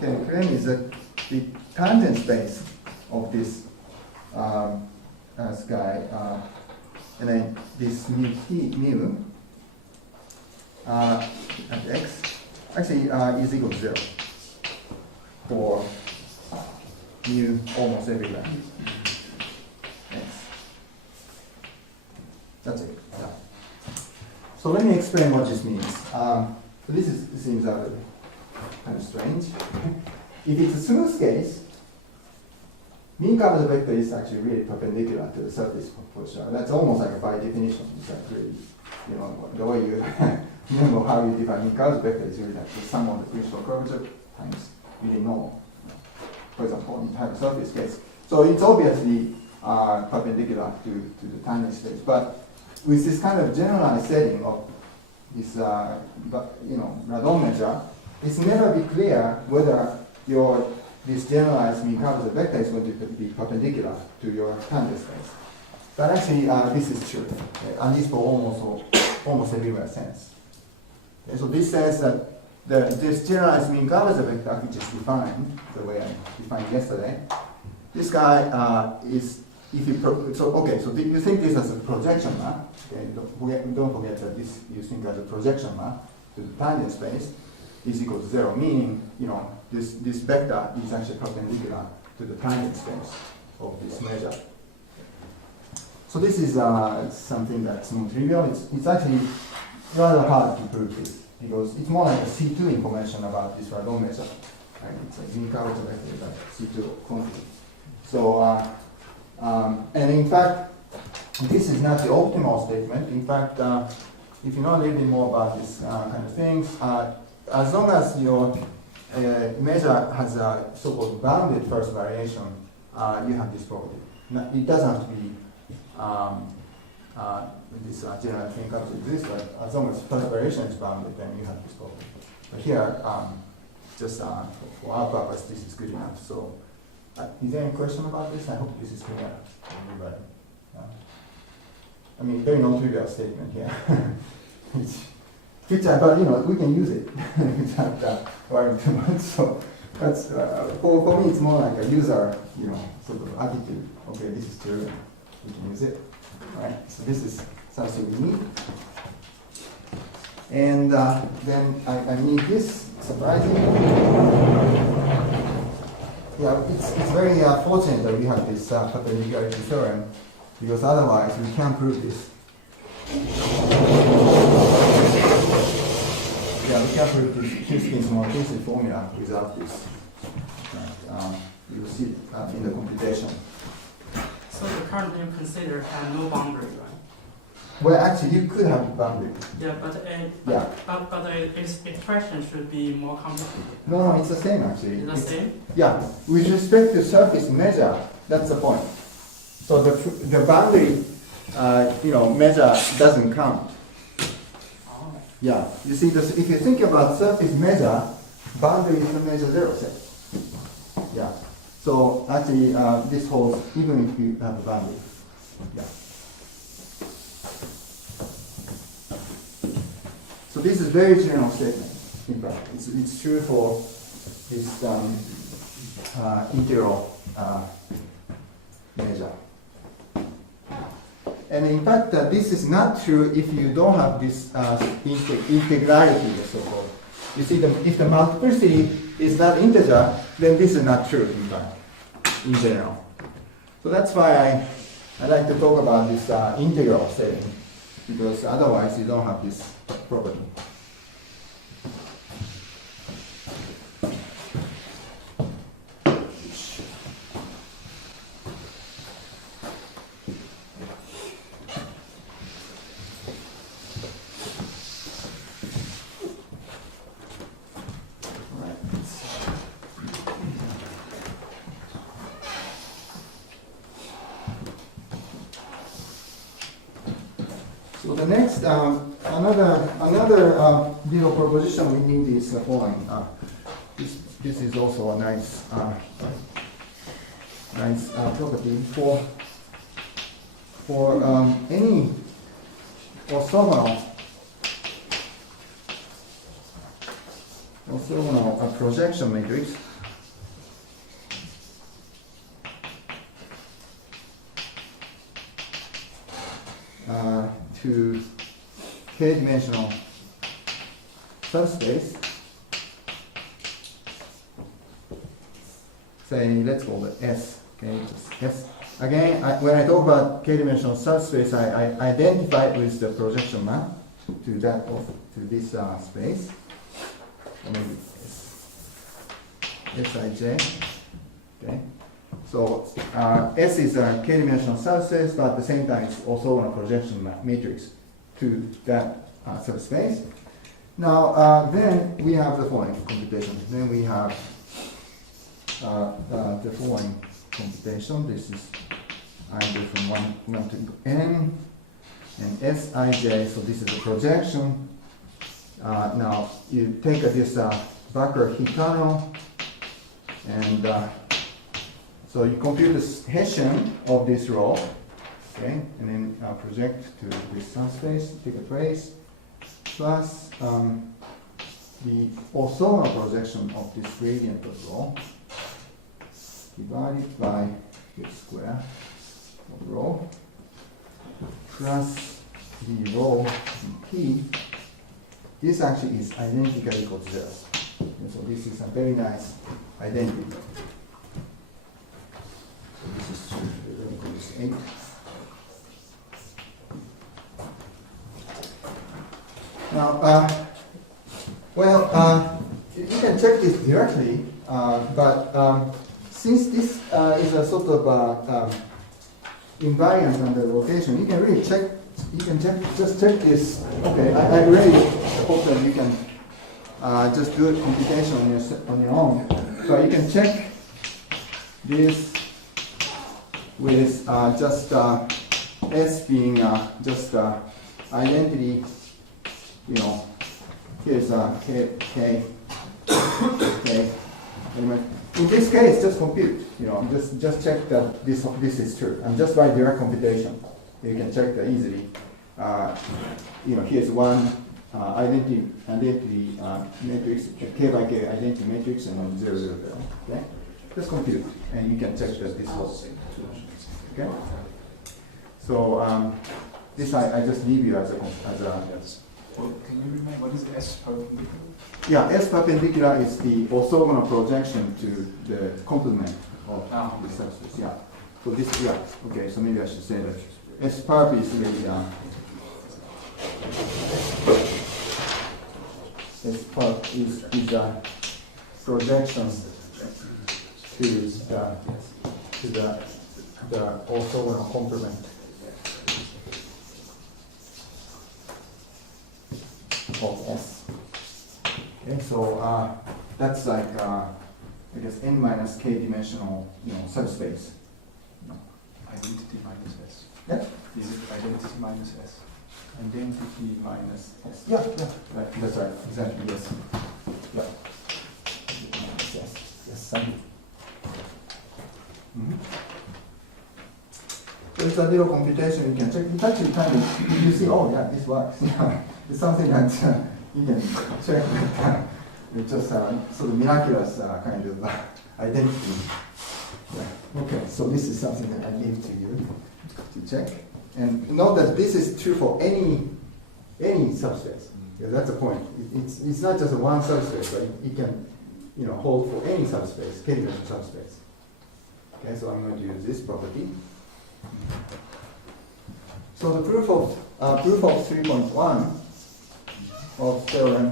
can claim is that the tangent space of this guy, and then this mu at x actually is equal to 0 for mu almost everywhere. X. That's it. Yeah. So let me explain what this means. This seems kind of strange. If it's a smooth case, mean curvature vector is actually really perpendicular to the surface for sure. That's almost like by definition. It's like really, you know, the way you remember how you define mean curvature vector is really like the sum of the principal curvature times really normal. For example, in type of surface case. So it's obviously perpendicular to the tangent space, but with this kind of generalized setting of this, radon measure, it's never be clear whether this generalized mean curvature vector is going to be perpendicular to your tangent space. But actually, this is true, at least for almost everywhere sense. Okay, so this says that this generalized mean curvature vector, which is defined the way I defined yesterday, this guy is. So you think this as a projection map, okay? Don't forget that this you think as a projection map to the tangent space is equal to 0, meaning this vector is actually perpendicular to the tangent space of this measure. So this is something that's non-trivial. It's actually rather hard to prove this because it's more like a C2 information about this radon measure. Right? It's a mean curvature vector like C2 quantity. So. And in fact, this is not the optimal statement. In fact, if you know a little bit more about this kind of things, as long as your measure has a so-called bounded first variation, you have this property. It doesn't have to be this general thing comes to exist, but as long as first variation is bounded, then you have this property. But here, just for our purpose, this is good enough. So. Is there any question about this? I hope this is clear to everybody. I mean, very non-trivial statement here. But we can use it without worrying too much. So that's for me, it's more like a user, sort of attitude. Okay, this is true. We can use it. All right. So this is something we need. And then I need this. Surprisingly. Yeah, it's very fortunate that we have this perpendicularity theorem, because otherwise we can't prove this. Yeah, we can't prove this Huisken's monotonicity formula without this. You will see it in the computation. So the current being considered had no boundary, right? Well, actually, you could have a boundary. Yeah, but its expression should be more complicated. No, it's the same actually. It's the same? Yeah, with respect to surface measure, that's the point. So the boundary, measure doesn't count. Oh. Yeah, you see, this, if you think about surface measure, boundary is the measure 0 set. Yeah, so actually this holds even if you have a boundary. Yeah. So this is very general statement. In fact, it's true for this integral measure. And in fact, this is not true if you don't have this integrality, so-called. You see, if the multiplicity is not integer, then this is not true, in fact, in general. So that's why I like to talk about this integral setting, because otherwise you don't have this property. So the next, another little proposition we need is the following. This is also a nice property for any orthogonal projection matrix. To k-dimensional subspace, say, let's call it S. Okay, just S. Again, when I talk about k-dimensional subspace, I identify it with the projection map to this space. Or maybe Sij. Okay. So S is a k-dimensional subspace, but at the same time it's also a projection matrix to that subspace. Now then we have the following computation. Then we have the following computation. This is I go from 1 to n, and Sij. So this is a projection. Now you take this Brakke-Hikano, and so you compute the Hessian of this row, okay, and then project to this subspace, take a trace, plus the orthogonal projection of this gradient of row divided by the square of row, plus the row in P. This actually is identically equal to 0. And so this is a very nice identity. This is 8. Now, you can check this directly, but since this is a sort of invariant under rotation, you can really check. You can just check this. Okay, I really hope that you can just do a computation on your own. So you can check this with just S being just identity, here's K. Anyway, in this case, just compute, just check that this is true. And just by direct computation, you can check that easily. Here's one identity matrix, K by K identity matrix, and 0, 0, 0. Okay? Just compute, and you can check that this holds. Okay. So this I just leave you as a. Well, can you remind what is S perpendicular? Yeah, S perpendicular is the orthogonal projection to the complement of the subspace. Yeah. So this, yeah. Okay. So maybe I should say that S perp is really S perp is a projection to the orthogonal complement S. Okay, so that's like I guess n minus k dimensional, subspace. Identity minus S. Yeah. Is it identity minus S? Identity minus S. Yeah, right. That's right. Exactly. Yes. Yeah. Yes. Yes. Thank you. So it's a little computation you can check. It's actually kind of, you see, oh yeah, this works. It's something that you can check. It's just sort of miraculous kind of identity. Yeah. Okay, so this is something that I gave to you to check. And note that this is true for any subspace. Yeah, that's the point. It's not just one subspace, but it can hold for any subspace, k-dimensional subspace. Okay, so I'm going to use this property. So the proof of 3.1 of theorem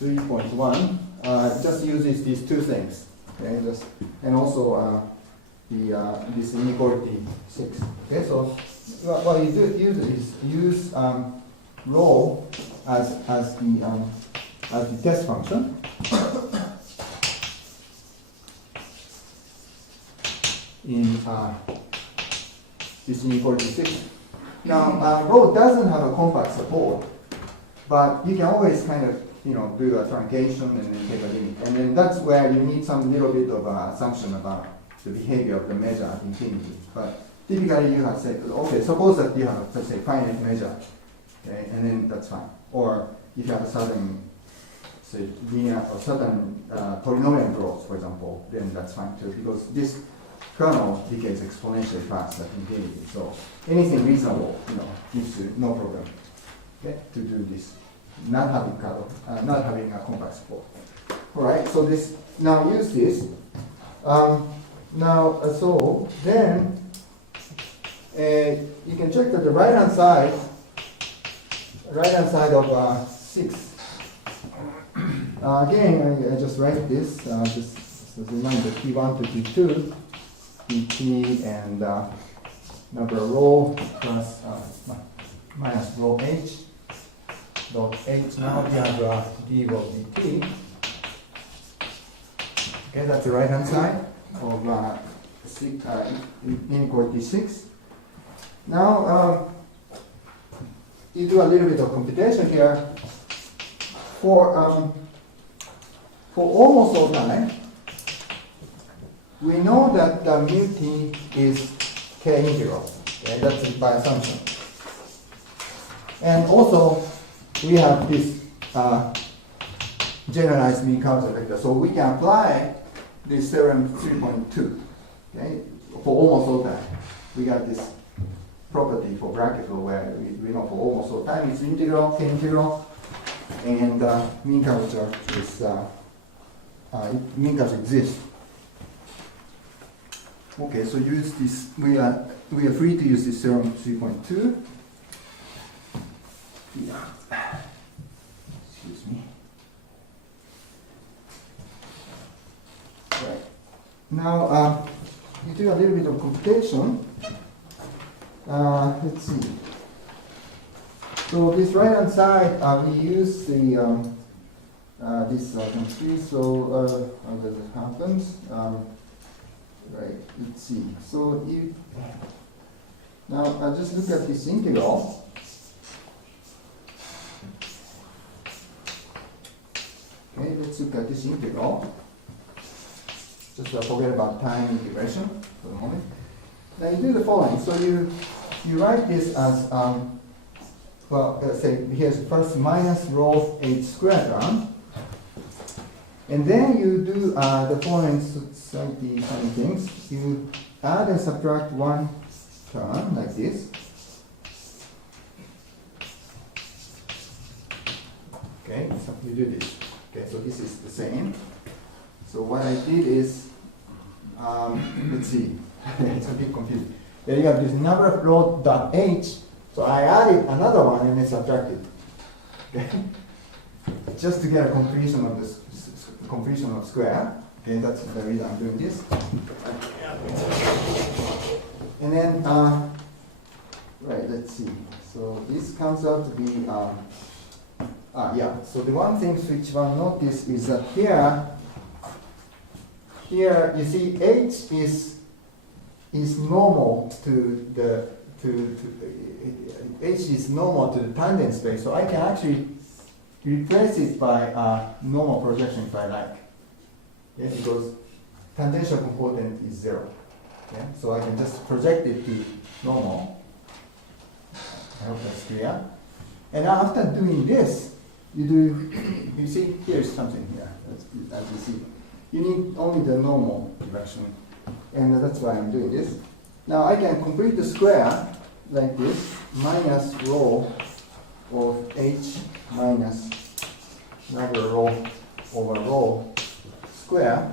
3.1 just uses these two things. Okay, and also this inequality 6. Okay, so what you do is use rho as the test function. In this inequality 6. Now, rho doesn't have a compact support, but you can always kind of do a truncation and then take a limit. And then that's where you need some little bit of assumption about the behavior of the measure at infinity. But typically you have said, okay, suppose that you have, let's say, finite measure, okay, and then that's fine. Or if you have a certain, say, linear or certain polynomial growth, for example, then that's fine too, because this kernel decays exponentially fast at infinity. So anything reasonable, gives you no problem, okay, to do this. Not having not having a compact support. All right. So this now use this. So then you can check that the right hand side of 6. Again, I just write this. Just as a reminder, T1 to T2, Dt and number rho plus minus rho h. Dot h. Now we have d rho dt. Okay, that's the right hand side of inequality 6. Now you do a little bit of computation here. For almost all time, we know that the mu t is k integral. Okay, that's by assumption. And also, we have this generalized mean curvature vector. So we can apply this theorem 3.2, okay, for almost all time. We got this property for Brakke where we know for almost all time it's integral, k integral, and mean curvature is mean curvature exists. Okay, so use this. We are free to use this theorem 3.2. Yeah. Excuse me. Right. Now, you do a little bit of computation. Let's see. So this right hand side, we use the this country. So how does it happen? Right. Let's see. So you now just look at this integral. Okay, let's look at this integral. Just forget about time integration for the moment. Now you do the following. So you write this as well. Let's say here's first minus rho h squared term, and then you do the following slightly funny things. You add and subtract one term like this. Okay, so you do this. Okay, so this is the same. So what I did is, let's see, it's a bit confusing. Then you have this number of rho dot h. So I added another one and then subtracted. Okay, just to get a completion of this completion of square. Okay, that's the reason I'm doing this. And then, right, let's see. So this comes out to be yeah. So the one thing which one notice is that here you see H is normal to the H is normal to the tangent space. So I can actually replace it by a normal projection if I like. Yeah, because tangential component is 0. Yeah? So I can just project it to normal. I hope that's clear. And after doing this, you see, here's something here, as you see. You need only the normal direction. And that's why I'm doing this. Now I can complete the square like this, minus rho of H minus another rho over rho square.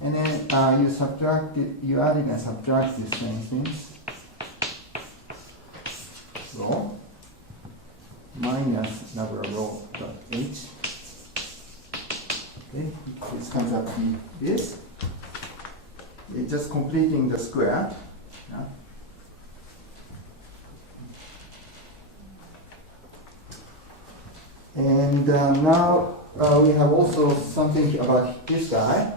And then you subtract it, you add it and subtract these same things. Rho minus another rho dot H. Okay, this comes up to be this. It's just completing the square. Yeah. And now we have also something about this guy.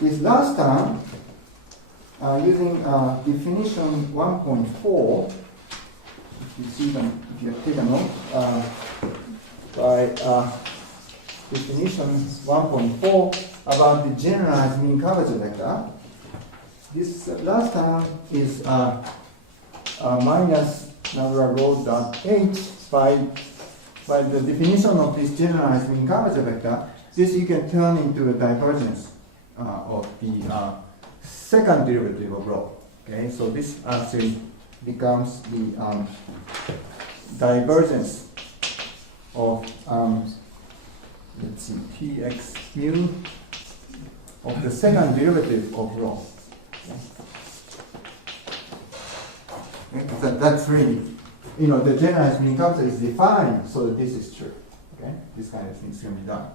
This last term, using definition 1.4, if you see them, if you take a note, by definition 1.4 about the generalized mean curvature vector, this last term is minus another rho dot H by the definition of this generalized mean curvature vector. This you can turn into a divergence of the second derivative of rho. Okay, so this actually becomes the divergence of let's see, px mu of the second derivative of rho. Okay? That's really, the generalized mean curvature is defined so that this is true. Okay, this kind of things can be done.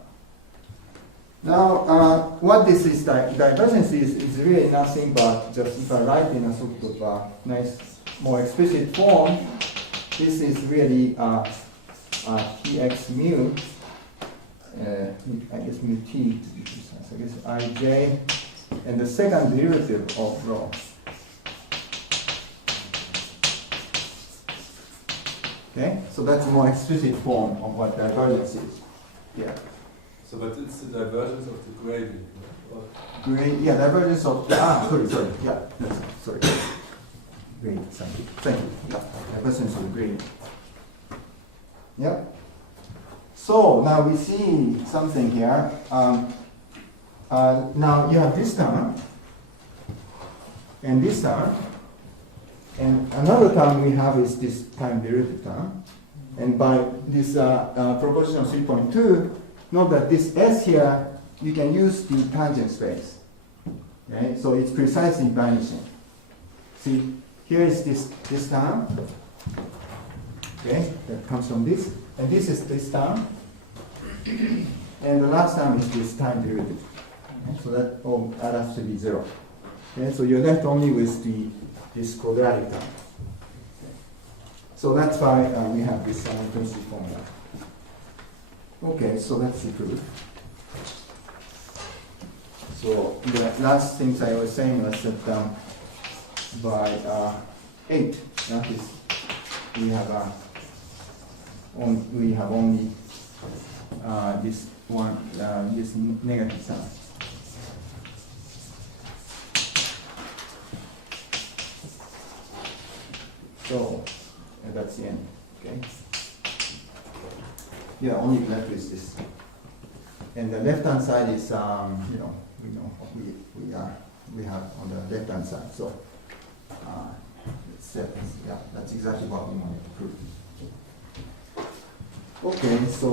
Now, what this is divergence is really nothing but just if I write in a sort of nice, more explicit form, this is really px mu. I guess mu t to be precise. I guess ij and the second derivative of rho. Okay, so that's a more explicit form of what divergence is. Yeah. So, but it's the divergence of the gradient. Yeah, divergence of sorry. Yeah, sorry. Gradient. Thank you. Yeah, divergence of the gradient. Yep. So now we see something here. Now you have this term and this term, and another term we have is this time derivative term. And by this proportion of 3.2, note that this S here, you can use the tangent space. Okay, so it's precisely vanishing. See, here is this term. Okay, that comes from this, and this is this term. And the last term is this time derivative. Okay, so that all adds up to be 0. Okay, so you're left only with this quadratic term. Okay. So that's why we have this intensity formula. Okay, so that's the proof. So the last things I was saying was that by 8, that is, we have only this one, this negative sign. So that's the end. Okay. Yeah, only left is this. And the left-hand side is, we have on the left-hand side. So, that's exactly what we wanted to prove. Okay, so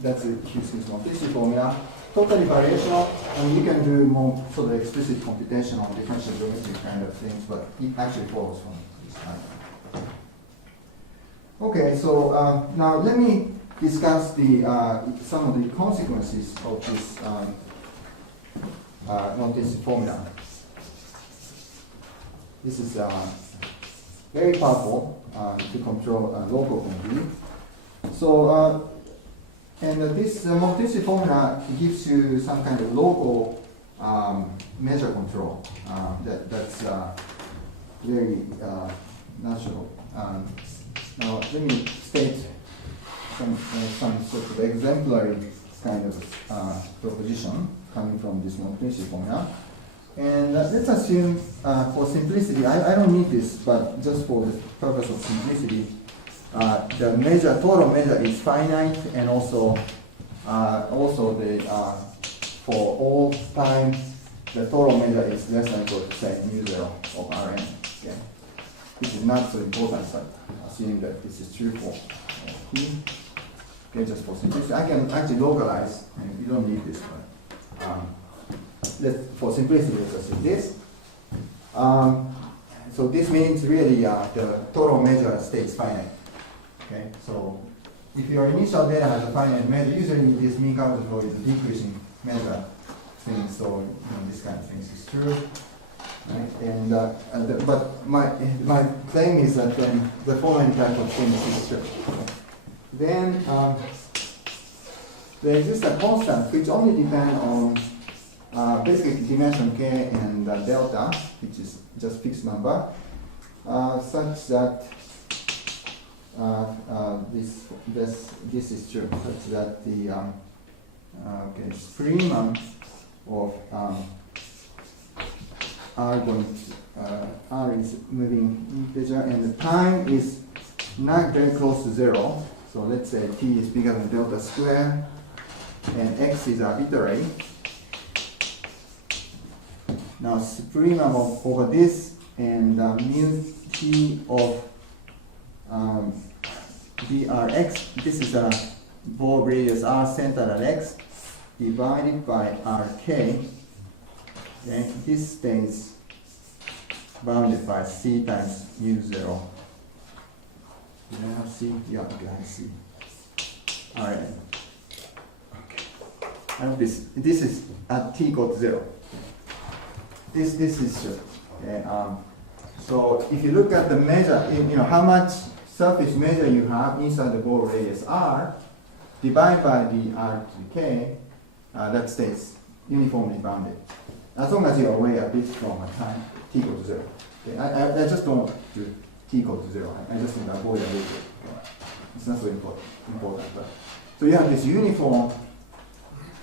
that's the Huisken's monotonicity formula. Totally variational, and you can do more sort of explicit computation on differential geometry kind of things, but it actually follows from this kind. Okay, so now let me discuss some of the consequences of this monotonicity formula. This is very powerful to control local quantity. So, this monotonicity formula gives you some kind of local measure control. That's very natural. Now, let me state some sort of exemplary kind of proposition coming from this monotonicity formula. And let's assume, for simplicity, I don't need this, but just for the purpose of simplicity, the total measure is finite, and also for all time, the total measure is less than or equal to, say, mu0 of Rn. Okay. This is not so important, but assuming that this is true for P. Okay, just for simplicity, I can actually localize, and you don't need this, but for simplicity, let's assume this. So this means really the total measure stays finite. Okay, so if your initial data has a finite measure, usually this mean curvature flow is a decreasing measure thing. So this kind of things is true. Right? And but my claim is that the following type of things is true. Then there exists a constant which only depends on basically dimension k and delta, which is just fixed number, such that this is true, such that the Freeman of R is moving integer, and the time is not very close to 0. So let's say t is bigger than delta square, and x is arbitrary. Now supremum over this, and mu t of drx, this is a ball radius r centered at x, divided by rk. Okay, this stays bounded by c times mu0. Do I have c? Yeah, okay, I have c. Alright. Okay. I hope this is at t equal to 0. This is true. Okay, so if you look at the measure, how much surface measure you have inside the ball radius r, divided by the r to k, that stays uniformly bounded. As long as you are away at this from a time t equal to 0. Okay, I just don't do t equal to 0. I just think avoid a little bit. It's not so important. But so you have this uniform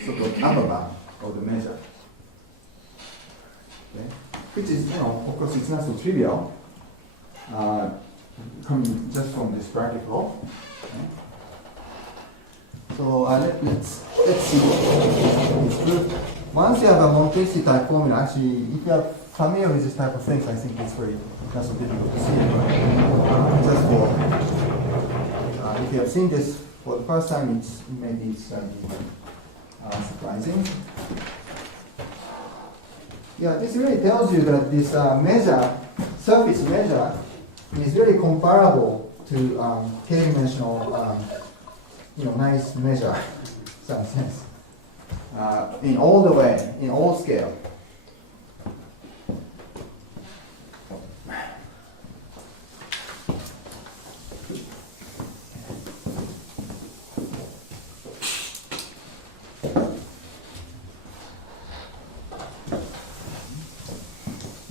sort of upper bound of the measure. Okay, which is, of course, it's not so trivial. Coming just from this Brakke flow. Okay. So let's see what it's true. Once you have a monotonicity type formula, actually, if you are familiar with this type of things, I think it's very not so difficult to see. Just for if you have seen this for the first time, maybe it's surprising. Yeah, this really tells you that this surface measure, is very comparable to k-dimensional, nice measure, in some sense, in all the way, in all scale.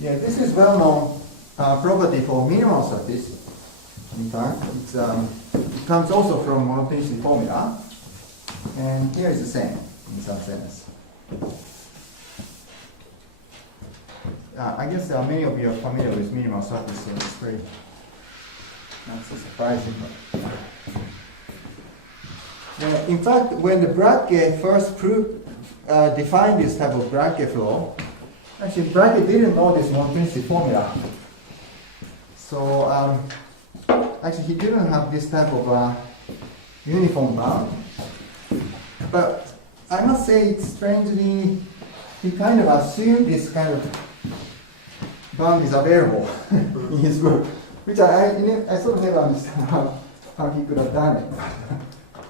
Yeah, this is well-known property for minimal surface. In fact, it comes also from monotonicity formula, and here is the same in some sense. I guess many of you are familiar with minimal surface, so it's very not so surprising. In fact, when the Brakke first defined this type of Brakke flow, actually Brakke didn't know this monotonicity formula. So actually he didn't have this type of uniform bound. But I must say it's strangely, he kind of assumed this kind of bound is available in his work, which I sort of never understand how he could have done it.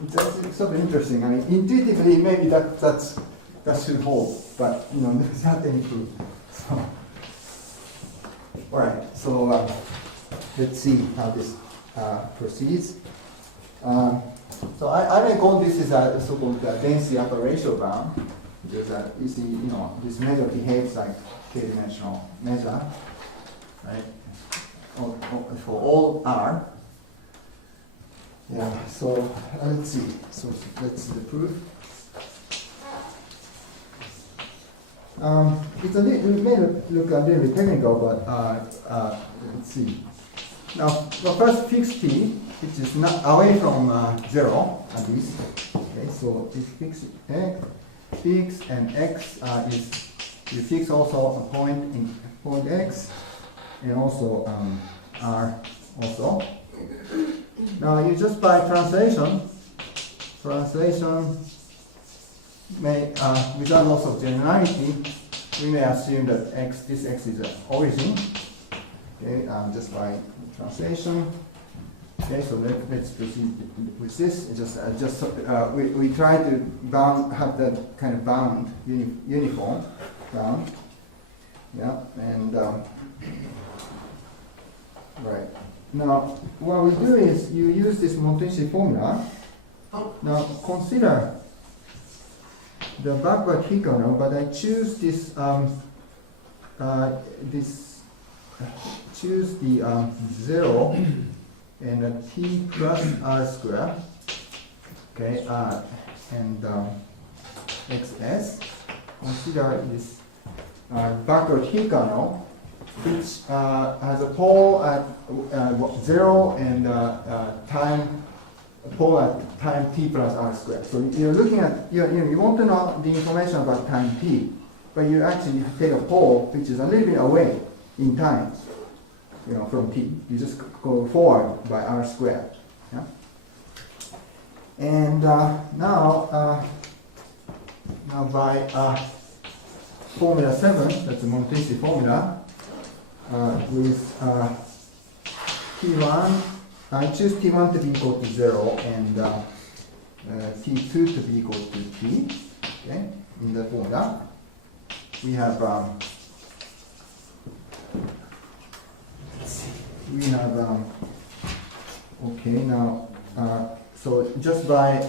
It's sort of interesting. I mean, intuitively maybe that should hold, but there's not any proof. So, all right. So let's see how this proceeds. So I may call this is a so-called density upper ratio bound, because you see, this measure behaves like k-dimensional measure, right? For all R. Yeah. So let's see. So let's see the proof. It may look a little bit technical, but let's see. Now, first fix t, which is not away from 0 at least. Okay, so if fix and x is you fix also a point in point x and also r also. Now you just by translation may without loss of generality, we may assume that this x is an origin. Okay, just by translation. Okay, so let's proceed with this. We try to have that kind of bound, uniform bound. Yeah, and right. Now, what we do is you use this monotonicity formula. Now, consider the backward Huisken, but I choose this choose the 0 and a t plus r square, okay, and xs. Consider this backward Huisken, which has a pole at 0 and pole at time t plus r squared. So you're looking at, you want to know the information about time t, but you actually take a pole which is a little bit away in time, from t. You just go forward by r squared. Yeah? And now by formula 7, that's the monotonicity formula, with T1, I choose T1 to be equal to 0 and T2 to be equal to T. Okay, in the formula, we have okay, now so just by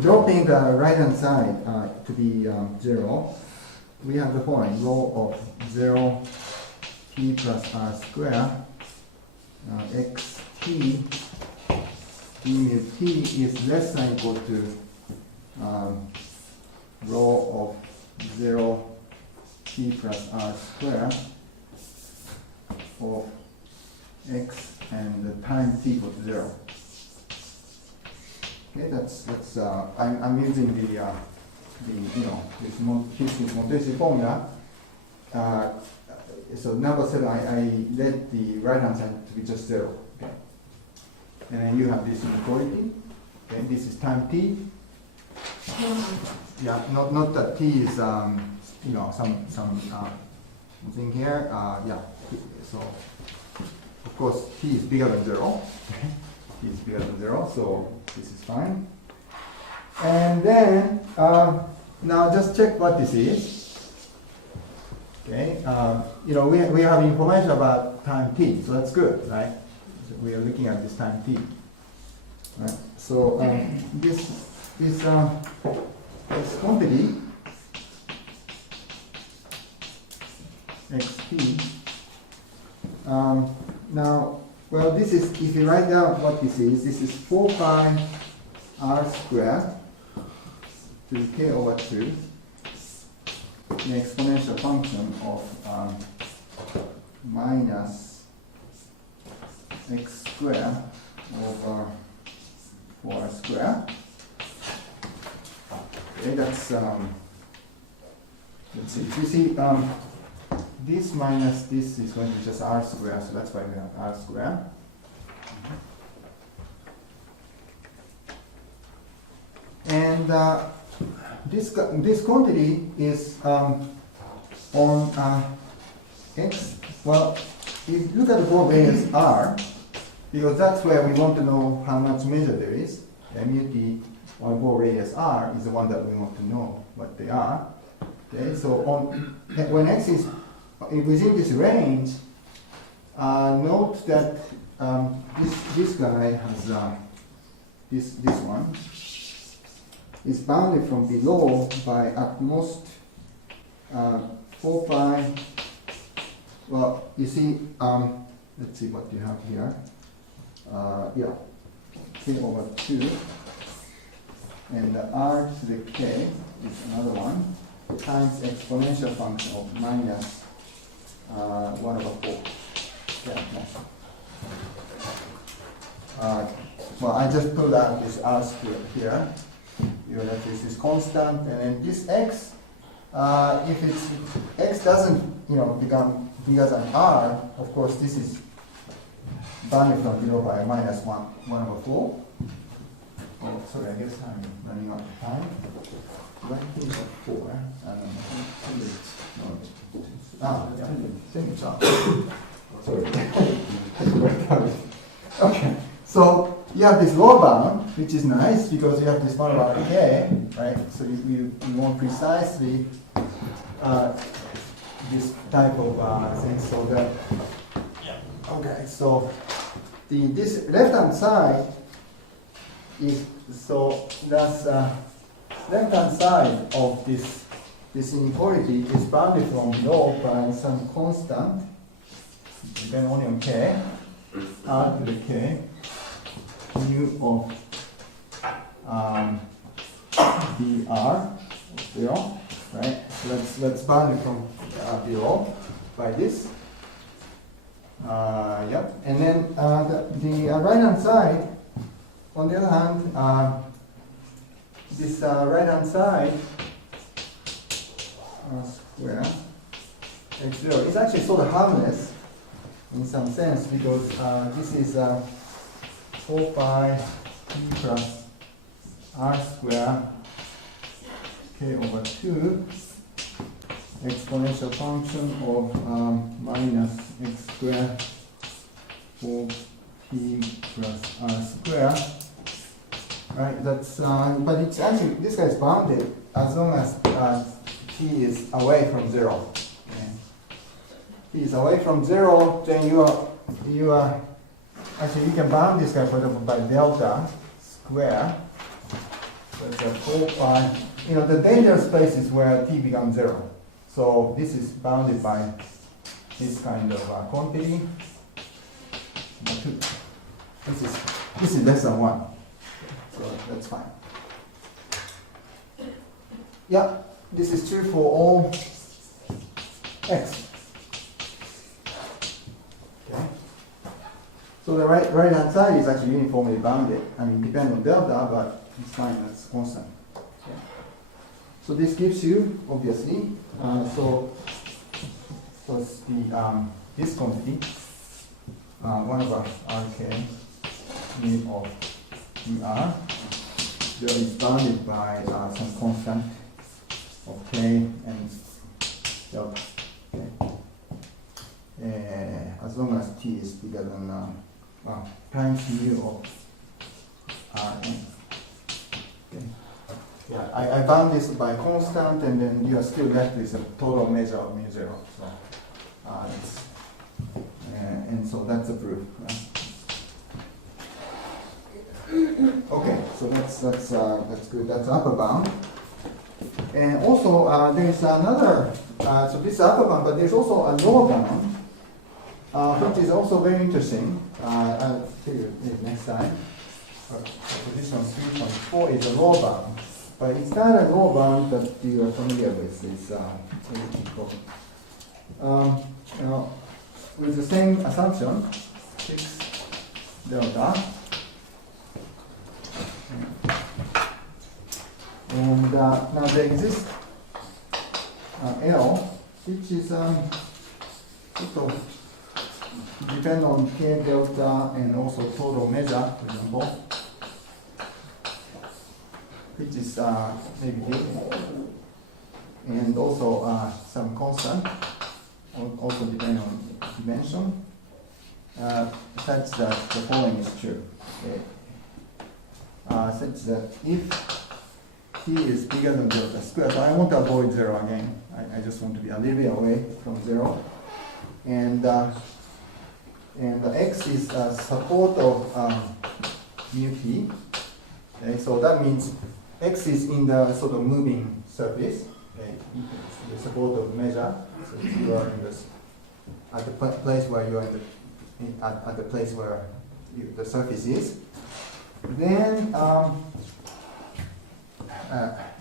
dropping the right hand side to be 0, we have the following: rho of 0 t plus r square x t d mu t is less than or equal to rho of 0 t plus r square of x and the time t equals 0. Okay, that's I'm using this monotonicity formula. So number 7, I let the right hand side to be just 0. Okay, and then you have this inequality. Okay, this is time t. Yeah, not that t is something here. Yeah, so of course t is bigger than 0. T is bigger than 0, so this is fine. And then now just check what this is. Okay, we have information about time t, so that's good, right? So we are looking at this time t. Right? So this quantity xt. Now, well, this is, if you write down what this is 4 pi r squared to k over 2, the exponential function of minus x squared over 4r squared. Okay, that's let's see. You see, this minus this is going to be just r squared, so that's why we have r squared. And this quantity is on x. Well, if you look at the ball radius r, because that's where we want to know how much measure there is. Mu t on ball radius r is the one that we want to know what they are. Okay, so when x is within this range, note that this guy has this one is bounded from below by at most 4 pi. Well, you see, let's see what you have here. Yeah, k over 2, and the r to the k is another one, times exponential function of minus 1 over 4. Yeah, no. Well, I just put out this r squared here. This is constant, and then this x, if x doesn't become bigger than r, of course this is bounded from below by minus 1 over 4. Oh, sorry, I guess I'm running out of time. Right here is 4. Sorry. Okay, so you have this lower bound, which is nice because you have this 1 over k, right? So you want precisely this type of thing. So that okay, so this left hand side is that's left hand side of this inequality is bounded from below by some constant, depending only on k, r to the k, mu of dr, 0, right? So let's bound it from below by this. Yep. And then the right hand side, on the other hand, this right hand side square x0 is actually sort of harmless in some sense because this is 4 pi p plus r square k over 2 exponential function of minus x square 4p plus r square. Right, that's but it's actually this guy is bounded as long as t is away from 0. Okay. T is away from 0, then you are actually you can bound this guy, for example, by delta square. So it's a 4 pi. The danger space is where t becomes 0. So this is bounded by this kind of quantity. This is less than 1. So that's fine. Yeah, this is true for all x. Okay. So the right hand side is actually uniformly bounded. I mean, depends on delta, but it's fine. That's constant. Okay. So this gives you obviously. So it's the this quantity 1 over rk mu of dr. There is bounded by some constant of k and delta. Okay. As long as t is bigger than times mu of rn. Okay. Yeah, I bound this by constant, and then you are still left with a total measure of mu 0. So, and so that's a proof. Right? Okay, so that's good. That's upper bound. And also there is another. So this is upper bound, but there's also a lower bound, which is also very interesting. I'll tell you next time. Position 3.4 is a lower bound, but it's not a lower bound that you are familiar with. It's with the same assumption, 6 delta. And now there exists L, which is sort of depend on k delta and also total measure, for example, which is maybe big, and also some constant, also depend on dimension, such that the following is true. Okay. Such that if t is bigger than delta square, so I want to avoid 0 again. I just want to be a little bit away from 0. And and the x is support of mu t. Okay, so that means x is in the sort of moving surface. Okay, the support of measure. So if you are in this at the place where you are at the place where the surface is, then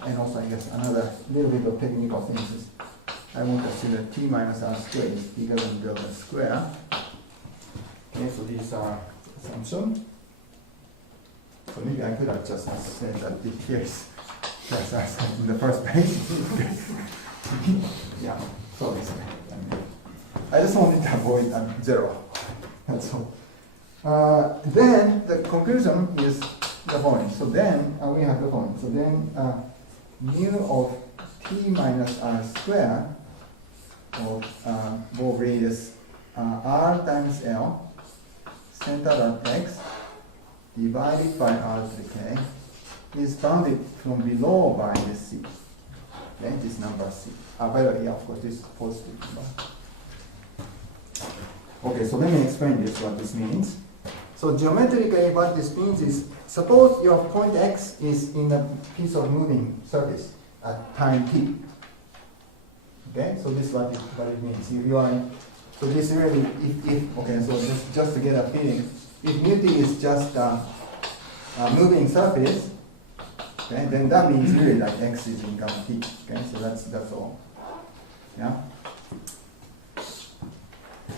and also I guess another little bit of technical things is I want to assume that t minus r squared is bigger than delta square. Okay, so these are assumptions. So maybe I could have just said that here is that's in the first place. Yeah, so this way. I just wanted to avoid 0. That's all. Then the conclusion is the following. So then we have the following. So then mu of t minus r square of ball radius r times L centered at x divided by r to the k is bounded from below by the c. Okay, this number c. By the way, of course, this is positive number. Okay, so let me explain this, what this means. So geometrically, what this means is, suppose your point x is in a piece of moving surface at time t. Okay, so this is what it means. If you are, so this really, if okay, so just to get a feeling, if mu t is just a moving surface, okay, then that means really like x is in gamma t. Okay, so that's all. Yeah.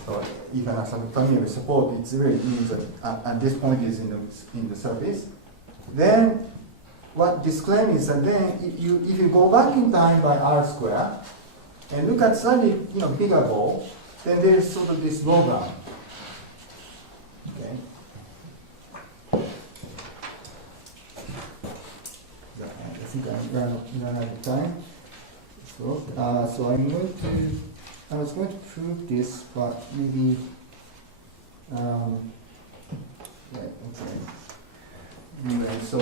So even as I'm familiar with support, it really means that at this point is in the surface. Then what this claim is that then if you go back in time by r square and look at slightly bigger ball, then there is sort of this log. Okay. I think I'm running out of time. So I was going to prove this, but maybe okay. Anyway, so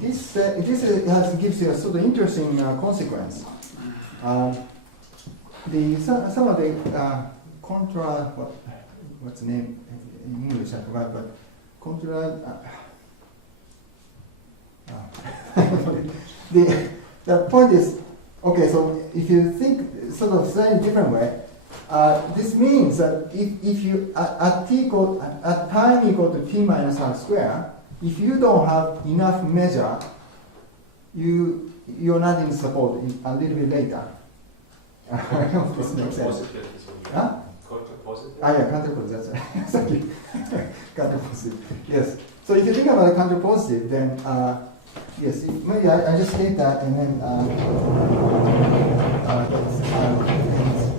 this gives you a sort of interesting consequence. Some of the contra what's the name in English? I forgot, but contra. The point is, okay, so if you think sort of slightly different way, this means that if you at time equal to t minus r square, if you don't have enough measure, you're not in support a little bit later. I don't know if this makes sense. Huh? Counterpositive? Yeah, counterpositive, that's right. Thank you. Counterpositive. Yes. So if you think about a counterpositive, then yes, maybe I just state that and then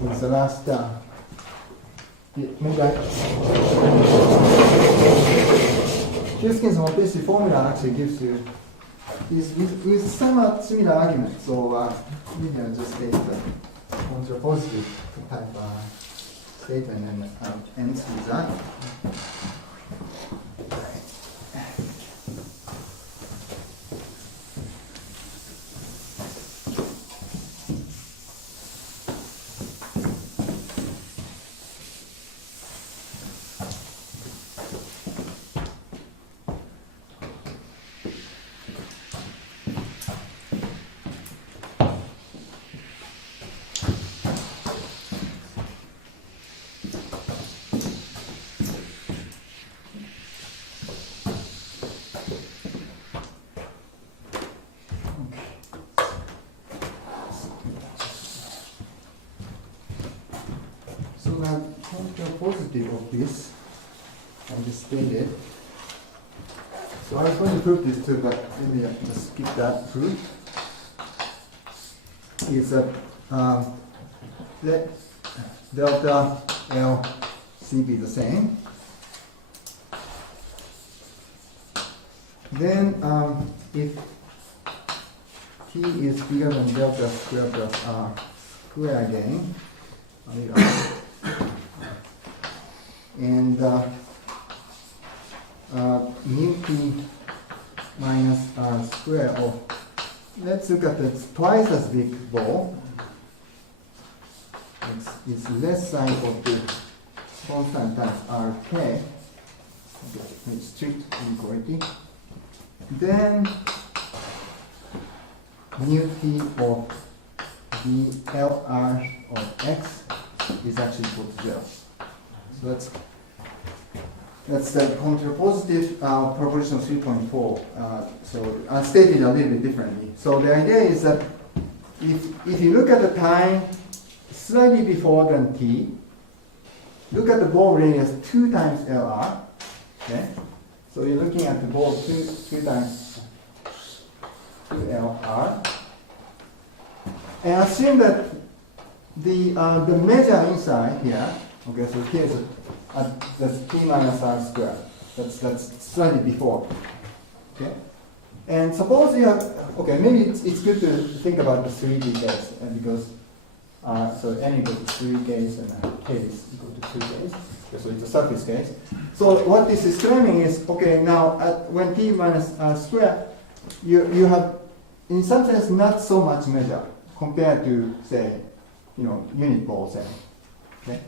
it's the last maybe Huisken's monotonicity formula actually gives you is with somewhat similar argument. So maybe I'll just state the contrapositive type statement and ends with that. Positive of this, I just stated. So I was going to prove this too, but maybe I just skip that proof. Is that let delta L C be the same. Then if T is bigger than delta square plus R square again, and mu t minus r square of, let's look at the twice as big ball. It's less size of big constant times Rk, okay, strict inequality, then mu t of dLr of x is actually equal to 0. So that's the contrapositive proportion 3.4. So I stated a little bit differently. So the idea is that if you look at the time slightly before than t, look at the ball radius 2 times Lr. Okay? So you're looking at the ball 2 times 2Lr. And assume that the measure inside here, okay, so here's that's t minus r squared. That's slightly before. Okay? And suppose you have, okay, maybe it's good to think about the 3D case, because so n equals to 3 case and k is equal to 2 case. Okay, so it's a surface case. So what this is claiming is, okay, now when t minus r squared, you have in some sense not so much measure compared to, say, unit ball, say. Okay?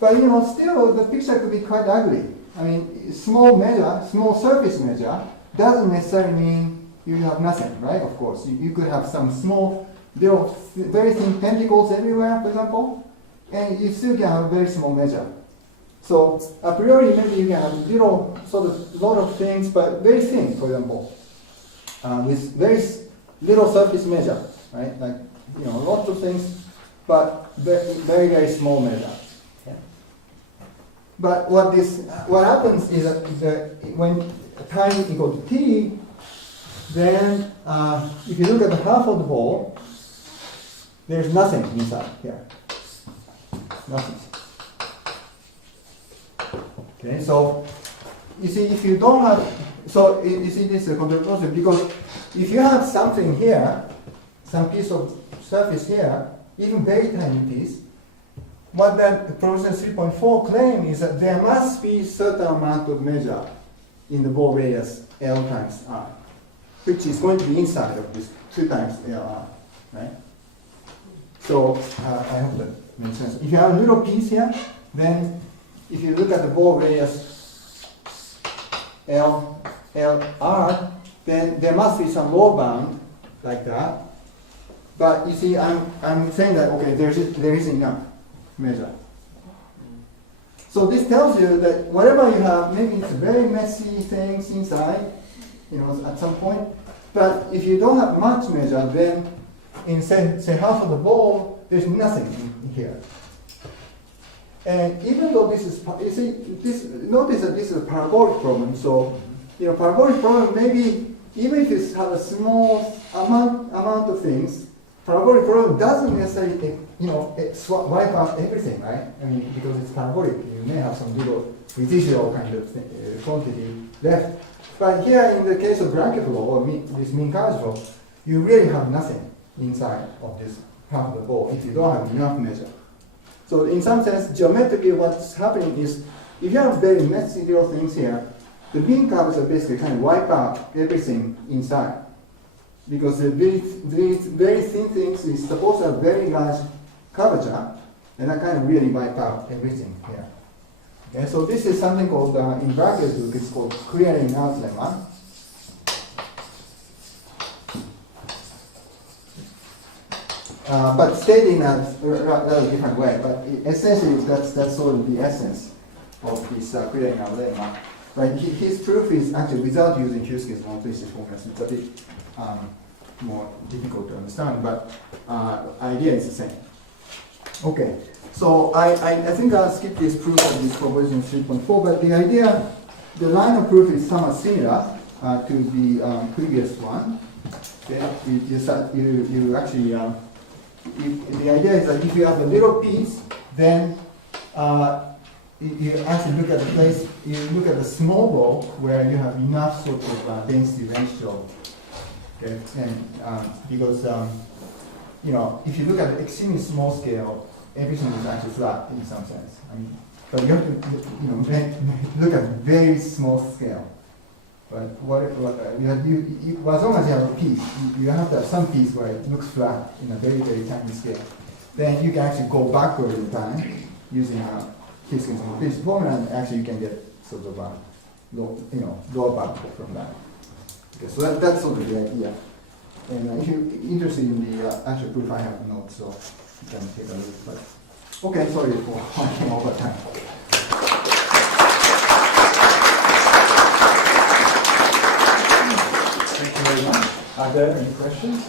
But still the picture could be quite ugly. I mean, small surface measure doesn't necessarily mean you have nothing, right? Of course, you could have some small, little, very thin tentacles everywhere, for example, and you still can have a very small measure. So a priori, maybe you can have little, sort of, lot of things, but very thin, for example, with very little surface measure, right? Like, lots of things, but very, very, very small measure. Okay? But what happens is that when time equal to t, then if you look at the half of the ball, there's nothing inside here. Nothing. Okay, so you see, if you don't have, so you see this is a contradiction, because if you have something here, some piece of surface here, even very tiny piece, what that proportion 3.4 claim is that there must be certain amount of measure in the ball radius L times R, which is going to be inside of this 2 times LR, right? So I hope that makes sense. If you have a little piece here, then if you look at the ball radius LR, then there must be some lower bound like that. But you see, I'm saying that, okay, there is enough measure. So this tells you that whatever you have, maybe it's very messy things inside, at some point. But if you don't have much measure, then in say half of the ball, there's nothing in here. And even though this is, you see, notice that this is a parabolic problem. So, parabolic problem, maybe even if you have a small amount of things, parabolic problem doesn't necessarily, wipe out everything, right? I mean, because it's parabolic, you may have some little residual kind of quantity left. But here, in the case of Brakke law, or this mean curvature law, you really have nothing inside of this half of the ball if you don't have enough measure. So in some sense, geometrically, what's happening is, if you have very messy little things here, the beam curvature basically kind of wipe out everything inside. Because the very thin things is supposed to have very large curvature, and that kind of really wipe out everything here. Okay, so this is something called, in Brakke's book, it's called clearing out lemma. But stated in a rather different way. But essentially, that's sort of the essence of this clearing out lemma. Right? His proof is actually without using Huisken's monotonicity formulas. It's a bit more difficult to understand, but idea is the same. Okay, so I think I'll skip this proof of this proposition 3.4, but the idea, the line of proof is somewhat similar to the previous one. Okay, you actually, the idea is that if you have a little piece, then you actually look at the place, you look at the small ball where you have enough sort of density ratio. Okay, and because if you look at the extremely small scale, everything is actually flat in some sense. I mean, but you have to look at very small scale. But as long as you have a piece, you have to have some piece where it looks flat in a very, very tiny scale. Then you can actually go backward in time using Huisken's monotonicity formula, and actually you can get sort of a lower bound from that. Okay, so that's sort of the idea. And if you're interested in the actual proof, I have a note, so you can take a look. But okay, sorry for running over time. Thank you very much. Are there any questions?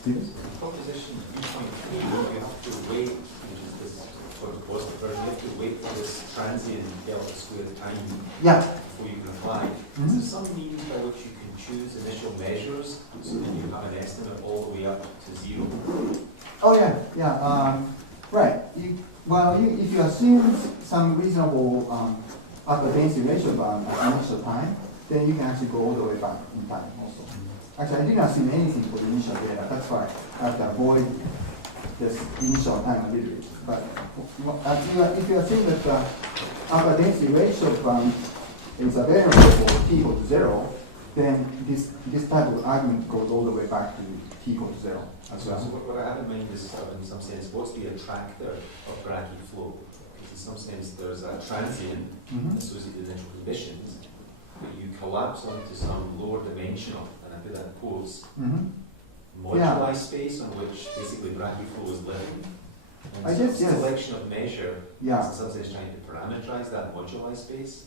Steve? Proposition 3.3, you have to wait, which is this sort of positive version, you have to wait for this transient delta squared time Yeah. before you can apply. Is there some means by which you can choose initial measures so that you have an estimate all the way up to 0? Oh yeah. Right. If you assume some reasonable upper density ratio bound at initial time, then you can actually go all the way back in time also. Actually, I didn't assume anything for the initial data. That's why I have to avoid this initial time a little bit. But if you assume that the upper density ratio bound is available for t equal to 0, then this type of argument goes all the way back to t equal to 0 as well. So what I have in mind is, in some sense, what's the attractor of Brakke flow? Because in some sense, there's a transient associated initial conditions, but you collapse onto some lower dimensional, and I put that in quotes, moduli space on which basically Brakke flow is living. And I so guess, it's a yes. collection of measure is Yeah. in some sense trying to parameterize that moduli space.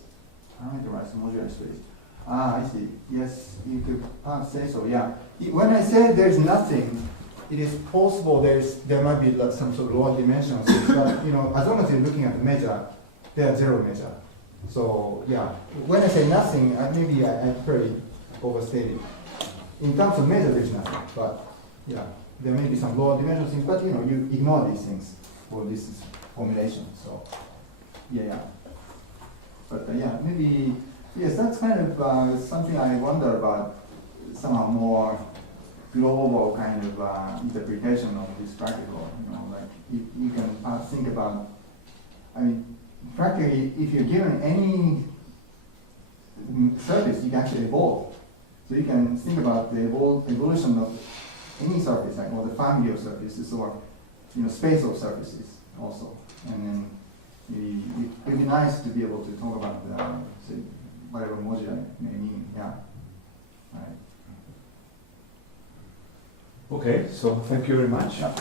Parameterize modular space. Ah, I see. Yes, you could perhaps say so. Yeah. When I say there's nothing, it is possible there might be some sort of lower dimensional space, but as long as you're looking at the measure, there are 0 measure. So yeah, when I say nothing, maybe I pretty overstated. In terms of measure, there's nothing, but yeah, there may be some lower dimensional things, but you ignore these things for this formulation. So yeah. But yeah, maybe. Yes, that's kind of something I wonder about, somehow more global kind of interpretation of this practical. Like you can perhaps think about, practically, if you're given any surface, you can actually evolve. So you can think about the evolution of any surface, like, or the family of surfaces, or space of surfaces also. And then it would be nice to be able to talk about say, whatever moduli may mean. Yeah. Right. Okay, so thank you very much. Yeah.